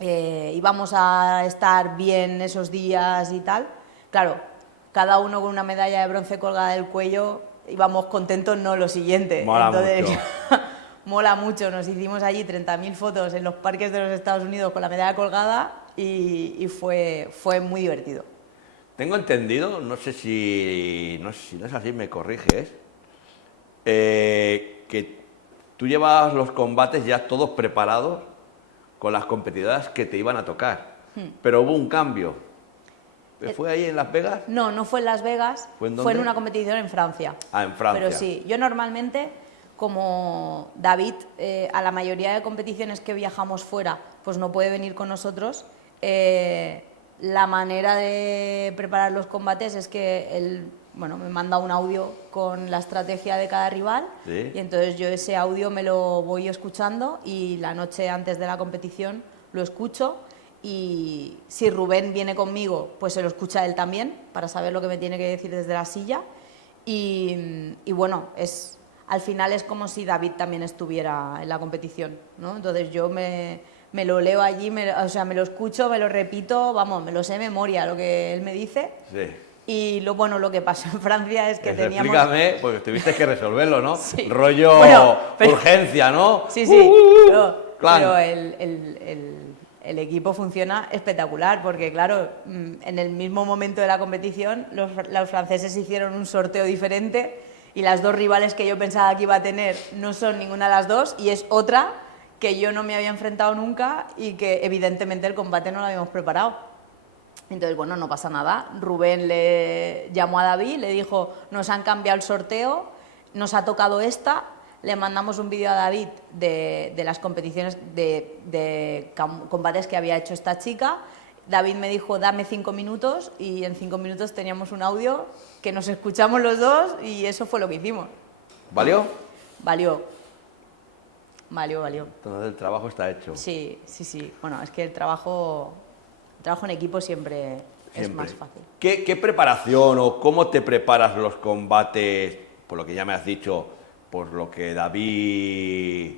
íbamos a estar bien esos días y tal, claro, cada uno con una medalla de bronce colgada del cuello, íbamos contentos, no lo siguiente. Mola Entonces, mucho. mola mucho, nos hicimos allí 30.000 fotos en los parques de los Estados Unidos con la medalla colgada y fue muy divertido. Tengo entendido, no sé si no es así, me corriges, que tú llevabas los combates ya todos preparados con las competidoras que te iban a tocar, pero hubo un cambio. ¿Fue ahí en Las Vegas? No, no fue en Las Vegas, ¿Fue en fue dónde? en una competición en Francia. Ah, en Francia. Pero sí, yo normalmente, como David, a la mayoría de competiciones que viajamos fuera, pues no puede venir con nosotros, la manera de preparar los combates es que él, bueno, me manda un audio con la estrategia de cada rival, Sí. y entonces yo ese audio me lo voy escuchando y la noche antes de la competición lo escucho. Y si Rubén viene conmigo, pues se lo escucha él también, para saber lo que me tiene que decir desde la silla. Y bueno, al final es como si David también estuviera en la competición, ¿no? Entonces yo me lo leo allí, o sea, me lo escucho, me lo repito, vamos, me lo sé de memoria lo que él me dice. Sí. Y lo que pasó en Francia es que teníamos... Explícame, porque tuviste que resolverlo, ¿no? Sí. Rollo Bueno, pero- urgencia, ¿no? Sí, sí, Claro. pero el equipo funciona espectacular porque, claro, en el mismo momento de la competición los franceses hicieron un sorteo diferente y las dos rivales que yo pensaba que iba a tener no son ninguna de las dos y es otra que yo no me había enfrentado nunca y que evidentemente el combate no lo habíamos preparado. Entonces, bueno, no pasa nada. Rubén le llamó a David, le dijo, nos han cambiado el sorteo, nos ha tocado esta. Le mandamos un vídeo a David de las competiciones de combates que había hecho esta chica. David me dijo, dame 5 minutos, y en 5 minutos teníamos un audio que nos escuchamos los dos y eso fue lo que hicimos. ¿Valió? Valió. Entonces el trabajo está hecho. Sí. Bueno, es que el trabajo en equipo siempre es Siempre. más fácil. ¿Qué preparación o cómo te preparas los combates? Por lo que ya me has dicho, por lo que David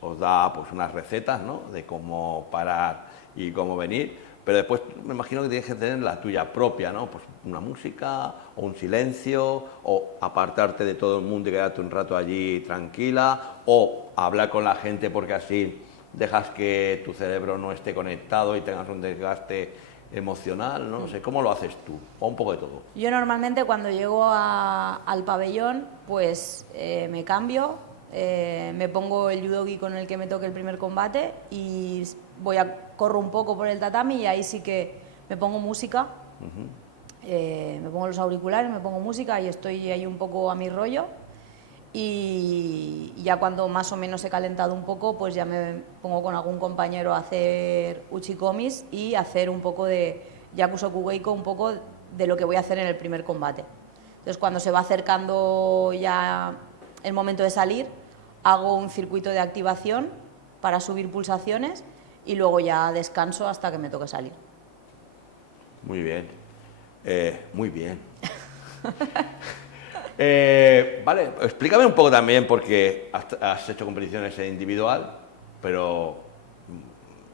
os da pues unas recetas, ¿no? De cómo parar y cómo venir, pero después me imagino que tienes que tener la tuya propia, ¿no? Pues una música o un silencio, o apartarte de todo el mundo y quedarte un rato allí tranquila, o hablar con la gente porque así dejas que tu cerebro no esté conectado y tengas un desgaste emocional, ¿no? No sé, ¿cómo lo haces tú? O un poco de todo. Yo normalmente cuando llego al pabellón, pues me cambio, me pongo el judogi con el que me toque el primer combate y corro un poco por el tatami y ahí sí que me pongo música, me pongo los auriculares, me pongo música y estoy ahí un poco a mi rollo. Y ya cuando más o menos he calentado un poco, pues ya me pongo con algún compañero a hacer uchikomis y hacer un poco de yakusoku geiko, un poco de lo que voy a hacer en el primer combate. Entonces cuando se va acercando ya el momento de salir, hago un circuito de activación para subir pulsaciones y luego ya descanso hasta que me toque salir. Muy bien. Muy bien. Vale, explícame un poco también, porque has hecho competiciones en individual, pero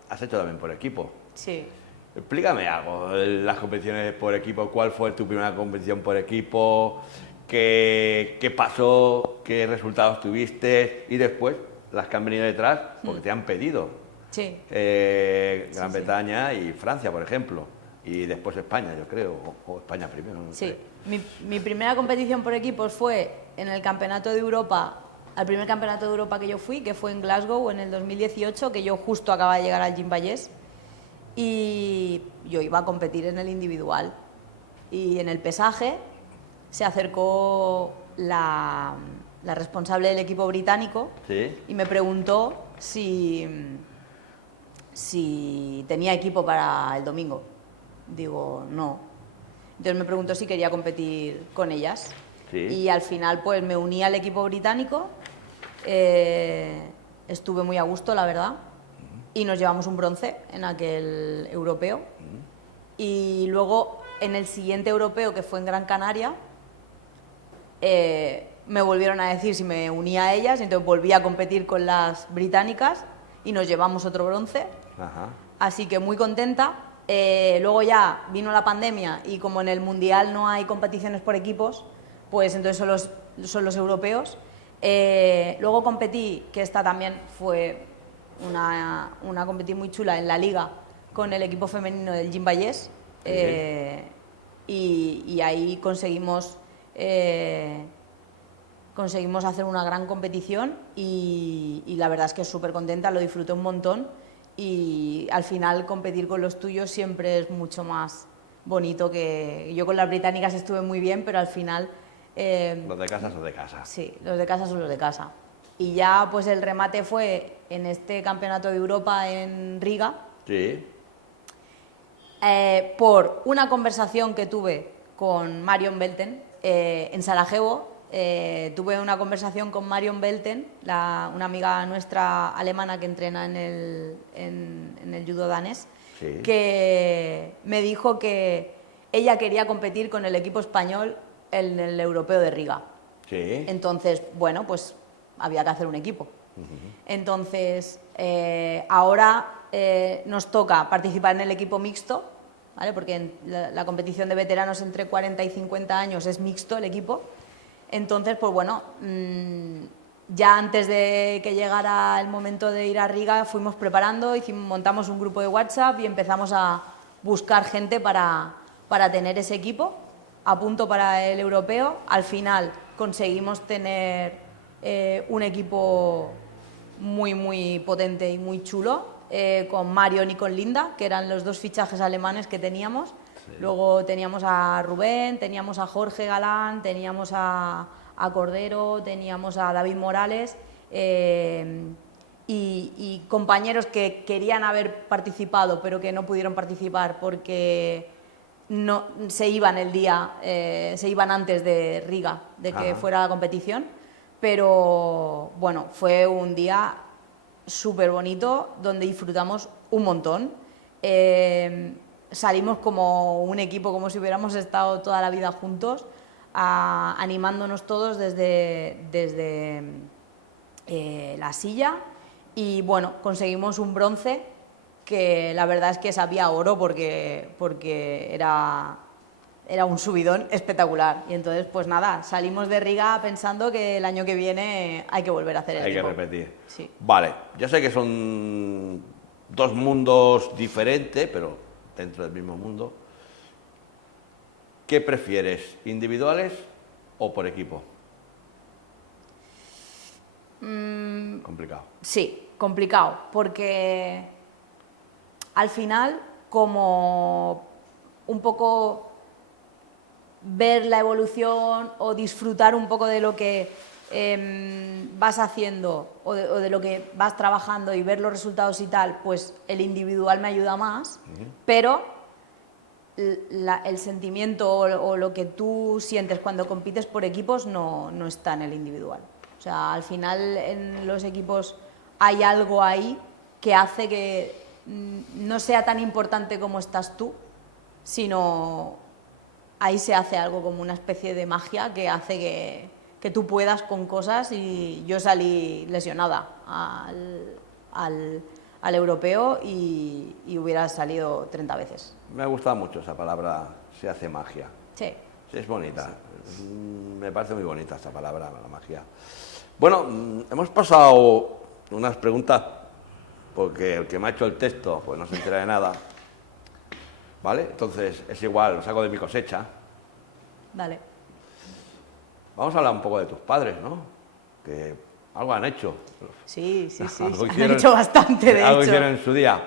has hecho también por equipo. Sí. Explícame algo, las competiciones por equipo, ¿cuál fue tu primera competición por equipo? ¿Qué pasó? ¿Qué resultados tuviste? Y después, las que han venido detrás, porque te han pedido. Sí. Gran Bretaña y Francia, por ejemplo. Y después España, yo creo, o España primero. No Sí, sé. mi primera competición por equipos fue en el Campeonato de Europa, al primer Campeonato de Europa que yo fui, que fue en Glasgow en el 2018, que yo justo acababa de llegar al Gym Vallès, y yo iba a competir en el individual. Y en el pesaje se acercó la responsable del equipo británico ¿Sí? y me preguntó si tenía equipo para el domingo. Digo, no. Entonces me preguntó si quería competir con ellas. Sí. Y al final pues me uní al equipo británico, estuve muy a gusto, la verdad, y nos llevamos un bronce en aquel europeo. Y luego en el siguiente europeo, que fue en Gran Canaria, me volvieron a decir si me unía a ellas, entonces volví a competir con las británicas y nos llevamos otro bronce. Ajá. Así que muy contenta. Luego ya vino la pandemia y como en el Mundial no hay competiciones por equipos, pues entonces son los europeos. Luego competí, que esta también fue una competición muy chula en la liga con el equipo femenino del Gym Vallès. y ahí conseguimos hacer una gran competición y la verdad es que súper contenta, lo disfruté un montón y al final competir con los tuyos siempre es mucho más bonito que... Yo con las británicas estuve muy bien, pero al final... Los de casa son de casa. Sí, los de casa son los de casa. Y ya pues el remate fue en este campeonato de Europa en Riga, Sí. por una conversación que tuve con Marion Belten en Sarajevo. Tuve una conversación con Marion Belten, una amiga nuestra alemana que entrena en el judo danés, Sí. que me dijo que ella quería competir con el equipo español en el europeo de Riga. Sí. Entonces, bueno, pues había que hacer un equipo. Entonces, ahora nos toca participar en el equipo mixto, ¿vale? Porque en la competición de veteranos entre 40 y 50 años es mixto el equipo. Entonces, pues bueno, ya antes de que llegara el momento de ir a Riga fuimos preparando, montamos un grupo de WhatsApp y empezamos a buscar gente para tener ese equipo a punto para el europeo. Al final conseguimos tener un equipo muy, muy potente y muy chulo, con Marion y con Linda, que eran los dos fichajes alemanes que teníamos. Sí. Luego teníamos a Rubén, teníamos a Jorge Galán, teníamos a Cordero, teníamos a David Morales y compañeros que querían haber participado pero que no pudieron participar porque no, se iban antes de Riga, de que fuera la competición. Pero bueno, fue un día súper bonito donde disfrutamos un montón. Salimos como un equipo, como si hubiéramos estado toda la vida juntos, animándonos todos desde la silla y bueno, conseguimos un bronce que la verdad es que sabía oro porque era un subidón espectacular. Y entonces, pues nada, salimos de Riga pensando que el año que viene hay que volver a hacer el equipo. Hay que repetir. Sí. Vale, ya sé que son dos mundos diferentes, pero dentro del mismo mundo. ¿Qué prefieres, individuales o por equipo? Complicado. Sí, complicado, porque al final, como un poco ver la evolución o disfrutar un poco de lo que vas haciendo o de lo que vas trabajando y ver los resultados y tal, pues el individual me ayuda más, pero el sentimiento o lo que tú sientes cuando compites por equipos no está en el individual. O sea, al final en los equipos hay algo ahí que hace que no sea tan importante como estás tú, sino ahí se hace algo como una especie de magia que hace que tú puedas con cosas. Y yo salí lesionada al europeo y hubiera salido 30 veces. Me ha gustado mucho esa palabra, se hace magia. Sí. Sí, es bonita. Sí. Me parece muy bonita esta palabra, la magia. Bueno, hemos pasado unas preguntas porque el que me ha hecho el texto pues no se entera de nada. ¿Vale? Entonces es igual, lo saco de mi cosecha. Dale. Vamos a hablar un poco de tus padres, ¿no? Que algo han hecho. Sí, Han hecho bastante, de algo hecho. hicieron en su día.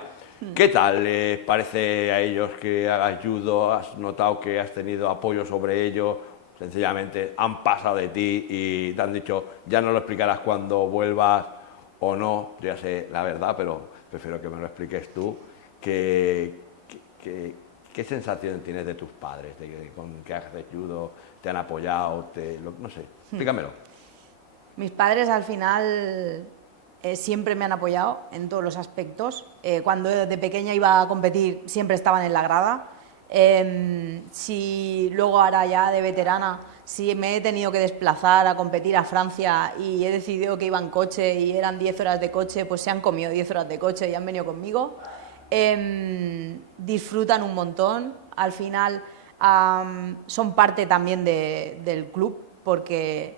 ¿Qué tal les parece a ellos que hagas judo? ¿Has notado que has tenido apoyo sobre ellos? Sencillamente han pasado de ti y te han dicho, ya no lo explicarás cuando vuelvas o no. Yo ya sé la verdad, pero prefiero que me lo expliques tú. ¿Qué sensación tienes de tus padres? De que con que haces judo, te han apoyado, no sé, explícamelo. Mis padres al final siempre me han apoyado en todos los aspectos. Cuando de pequeña iba a competir siempre estaban en la grada. Si luego ahora ya de veterana, si me he tenido que desplazar a competir a Francia y he decidido que iba en coche y eran 10 horas de coche, pues se han comido 10 horas de coche y han venido conmigo. Disfrutan un montón. Al final son parte también del club porque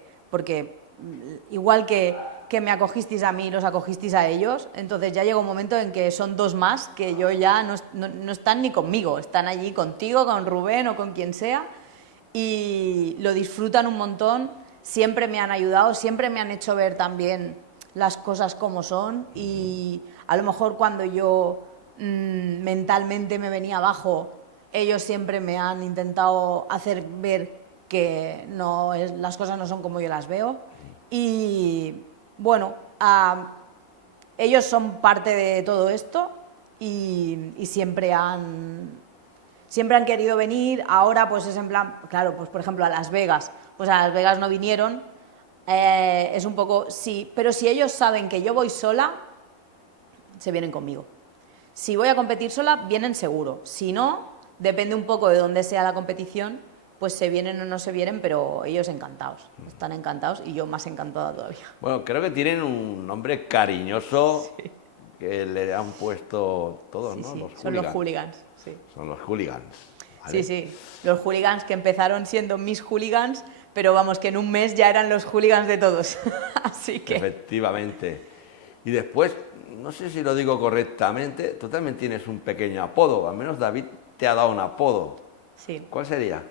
igual que que me acogisteis a mí, los acogisteis a ellos, entonces ya llega un momento en que son dos más que yo ya no están ni conmigo, están allí contigo, con Rubén o con quien sea, y lo disfrutan un montón, siempre me han ayudado, siempre me han hecho ver también las cosas como son, y a lo mejor cuando yo mentalmente me venía abajo, ellos siempre me han intentado hacer ver que las cosas no son como yo las veo, y bueno, ellos son parte de todo esto y siempre han querido venir. Ahora pues es en plan, claro, pues por ejemplo a Las Vegas, pues a Las Vegas no vinieron, es un poco, sí, pero si ellos saben que yo voy sola, se vienen conmigo. Si voy a competir sola, vienen seguro, si no, depende un poco de dónde sea la competición, pues se vienen o no se vienen, pero ellos encantados, están encantados y yo más encantada todavía. Bueno, creo que tienen un nombre cariñoso que le han puesto todos, ¿no? Sí, Los son los hooligans. Sí. Son los hooligans. ¿vale? Sí, sí, los hooligans que empezaron siendo mis hooligans, pero vamos, que en un mes ya eran los hooligans de todos. Así que... Efectivamente. Y después, no sé si lo digo correctamente, tú también tienes un pequeño apodo, al menos David te ha dado un apodo. Sí. ¿Cuál sería?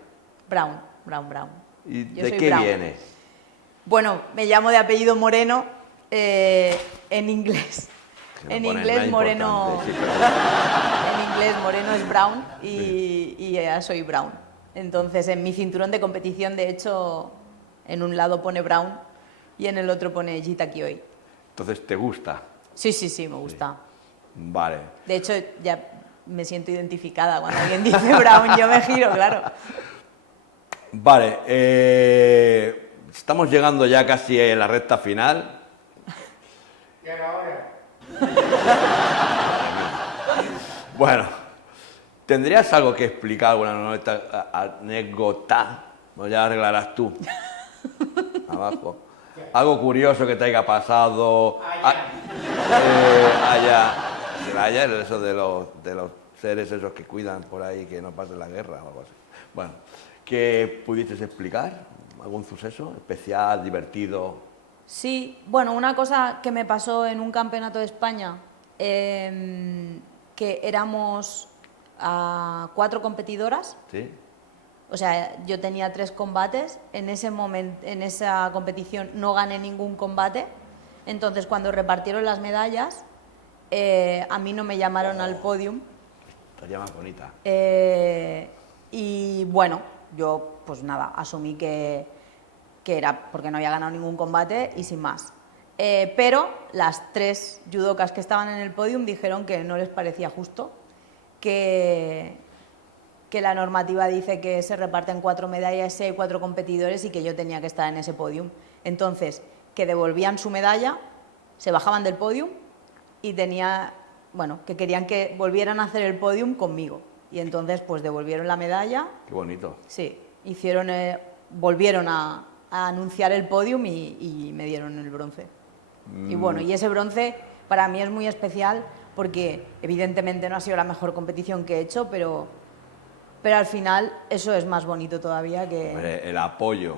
Brown. ¿Y Yo de soy qué Brown. viene? Bueno, me llamo de apellido Moreno, en inglés. Que En no pone inglés nada Moreno, importante, sí, pero- en inglés Moreno es Brown y ya soy Brown. Entonces en mi cinturón de competición, de hecho, en un lado pone Brown y en el otro pone Jita Kioi. Entonces, ¿te gusta? Sí, me gusta. Vale. De hecho, ya me siento identificada. Cuando alguien dice Brown, yo me giro, claro. Vale, estamos llegando ya casi a la recta final. ¿Y ahora? Bueno, ¿tendrías algo que explicar, alguna anécdota? O ya arreglarás tú. Abajo. Algo curioso que te haya pasado. Allá, eso de los seres esos que cuidan por ahí, que no pase la guerra o algo así. Bueno, ¿qué pudieses explicar? ¿Algún suceso especial, divertido? Sí, bueno, una cosa que me pasó en un campeonato de España, que éramos 4 competidoras, ¿Sí? o sea, yo tenía 3 combates, en ese momento, en esa competición no gané ningún combate, entonces cuando repartieron las medallas, a mí no me llamaron al podium. Estaría más bonita. Y bueno, yo pues nada, asumí que era porque no había ganado ningún combate y sin más. Pero las 3 judocas que estaban en el podium dijeron que no les parecía justo, que la normativa dice que se reparten 4 medallas si hay 4 competidores y que yo tenía que estar en ese podium. Entonces, que devolvían su medalla, se bajaban del podium y que querían que volvieran a hacer el podium conmigo. Y entonces, pues devolvieron la medalla. Qué bonito. Sí, volvieron a anunciar el podium y me dieron el bronce. Y bueno, y ese bronce para mí es muy especial porque evidentemente no ha sido la mejor competición que he hecho, pero al final eso es más bonito todavía que... Hombre, el apoyo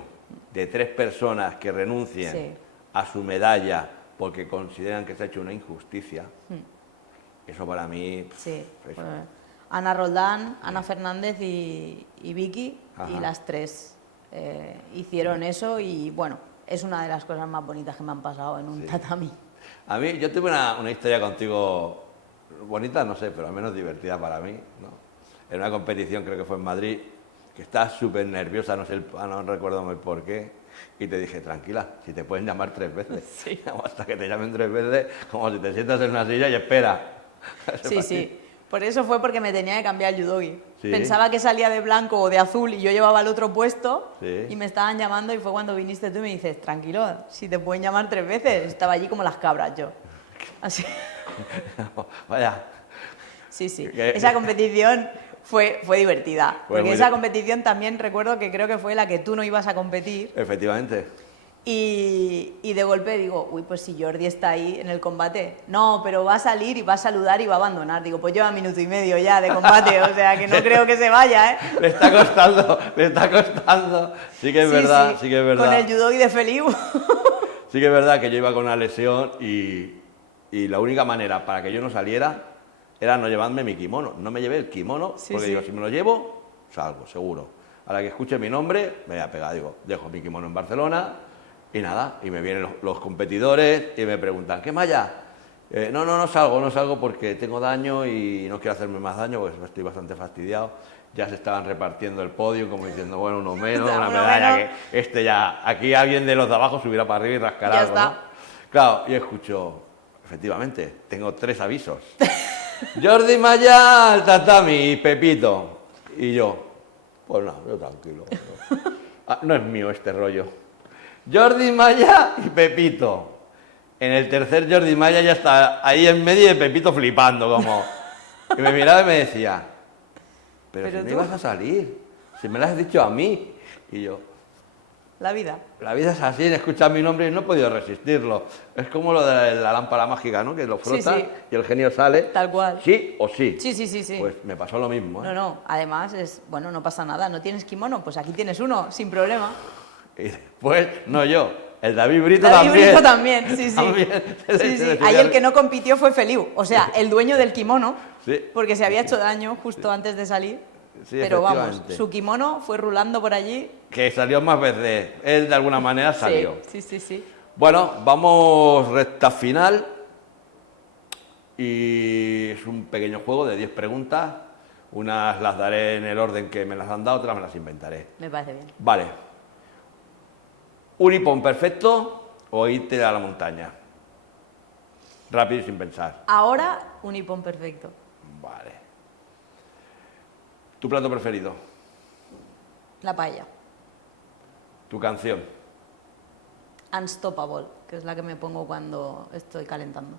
de 3 personas que renuncien Sí. a su medalla porque consideran que se ha hecho una injusticia, eso para mí... Sí, es- pues, Ana Roldán, Ana Fernández y Vicky, Ajá. y las 3 hicieron eso y bueno, es una de las cosas más bonitas que me han pasado en un tatami. A mí, yo tuve una historia contigo bonita, no sé, pero al menos divertida para mí, ¿no? En una competición, creo que fue en Madrid, que estabas súper nerviosa, no sé, no recuerdo muy por qué, y te dije, tranquila, si te pueden llamar 3 veces. Sí. Hasta que te llamen 3 veces, como si te sientas en una silla y espera. Sí, sí. Por eso fue porque me tenía que cambiar el judogi. Sí. Pensaba que salía de blanco o de azul y yo llevaba el otro puesto Sí. y me estaban llamando y fue cuando viniste tú y me dices, tranquilo, si te pueden llamar 3 veces. Estaba allí como las cabras yo. Así. Vaya. Sí, sí. Que- Esa competición fue divertida. Fue Porque muy esa di- competición también recuerdo que creo que fue la que tú no ibas a competir. Efectivamente. Y de golpe digo, uy, pues si Jordi está ahí en el combate. No, pero va a salir y va a saludar y va a abandonar. Digo, pues lleva 1 minuto y medio ya de combate, o sea que no creo que se vaya, ¿eh? Le está costando, le está costando. Sí que es verdad, sí que es verdad. Con el judogi de Feliu. sí que es verdad que yo iba con una lesión y la única manera para que yo no saliera era no llevarme mi kimono. No me llevé el kimono porque digo, si me lo llevo, salgo, seguro. A la que escuche mi nombre, me voy a pegar. Digo, dejo mi kimono en Barcelona y nada. Y me vienen los competidores y me preguntan, ¿qué malla? No salgo porque tengo daño y no quiero hacerme más daño porque estoy bastante fastidiado. Ya se estaban repartiendo el podio como diciendo, bueno, uno menos, una medalla que ya, aquí alguien de los de abajo subirá para arriba y rascará algo, ¿no? Claro, y escucho, efectivamente, tengo 3 avisos. Jordi Maya, al tatami, y Pepito. Y yo, pues nada, yo tranquilo. No es mío este rollo. Jordi Maya y Pepito. En el tercer Jordi Maya ya está ahí en medio de Pepito flipando, como... Y me miraba y me decía, pero si no ibas a salir, si me lo has dicho a mí. Y yo... La vida es así, he escuchado mi nombre y no he podido resistirlo. Es como lo de la lámpara mágica, ¿no? Que lo frotas y el genio sale. Tal cual. Sí o sí. Sí. Pues me pasó lo mismo, ¿eh? No, además bueno, no pasa nada. ¿No tienes kimono? Pues aquí tienes uno, sin problema. Y después, no yo, el David Brito David también. Brito también, sí. Sí. Ahí el que no compitió fue Feliu, o sea, el dueño del kimono, Sí. porque se había hecho daño justo antes de salir. Sí, pero vamos, efectivamente. su kimono fue rulando por allí. Que salió más veces. Él de alguna manera salió. Sí. Bueno, vamos recta final. Y es un pequeño juego de 10 preguntas. Unas las daré en el orden que me las han dado, otras me las inventaré. Me parece bien. Vale. ¿Un hipón perfecto o irte a la montaña? Rápido y sin pensar. Ahora, un hipón perfecto. Vale. ¿Tu plato preferido? La paella. ¿Tu canción? Unstoppable, que es la que me pongo cuando estoy calentando.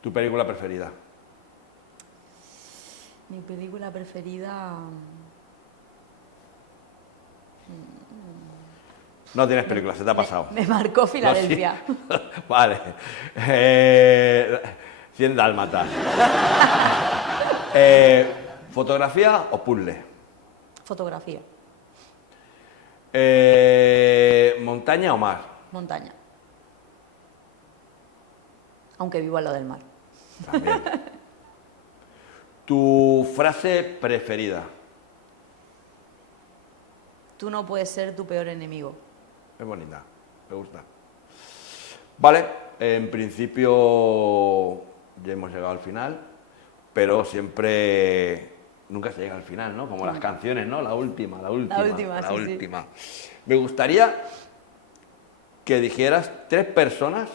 ¿Tu película preferida? Mi película preferida... No tienes película, se te ha pasado. Me marcó Filadelfia. No, sí. Vale. 100 dálmatas. ¿Fotografía o puzzle? Fotografía. ¿Montaña o mar? Montaña. Aunque vivo a lo del mar. También. ¿Tu frase preferida? Tú no puedes ser tu peor enemigo. Es bonita, me gusta. Vale, en principio ya hemos llegado al final, pero siempre nunca se llega al final, ¿no? Como las canciones, ¿no? La última. Me gustaría que dijeras 3 personas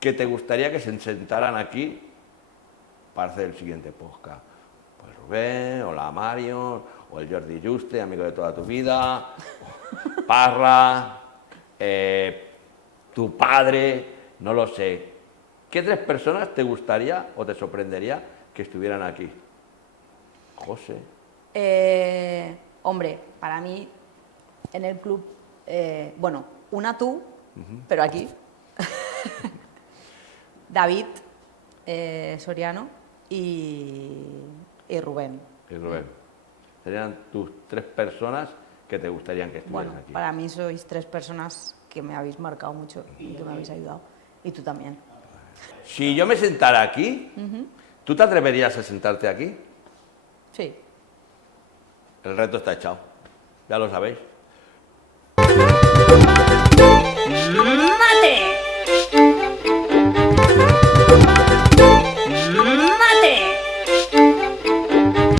que te gustaría que se sentaran aquí para hacer el siguiente podcast. Pues Rubén, o la Mario, o el Jordi Juste, amigo de toda tu vida, Parra, tu padre, no lo sé. ¿Qué 3 personas te gustaría o te sorprendería que estuvieran aquí? José. Hombre, para mí, en el club, bueno, una tú, pero aquí. David Soriano y Rubén. Y Rubén. Serían tus 3 personas que te gustarían que estuvieran Bueno, aquí. para mí sois 3 personas que me habéis marcado mucho y que me habéis ayudado. Y tú también. Si yo me sentara aquí, ¿tú te atreverías a sentarte aquí? Sí. El reto está echado. Ya lo sabéis.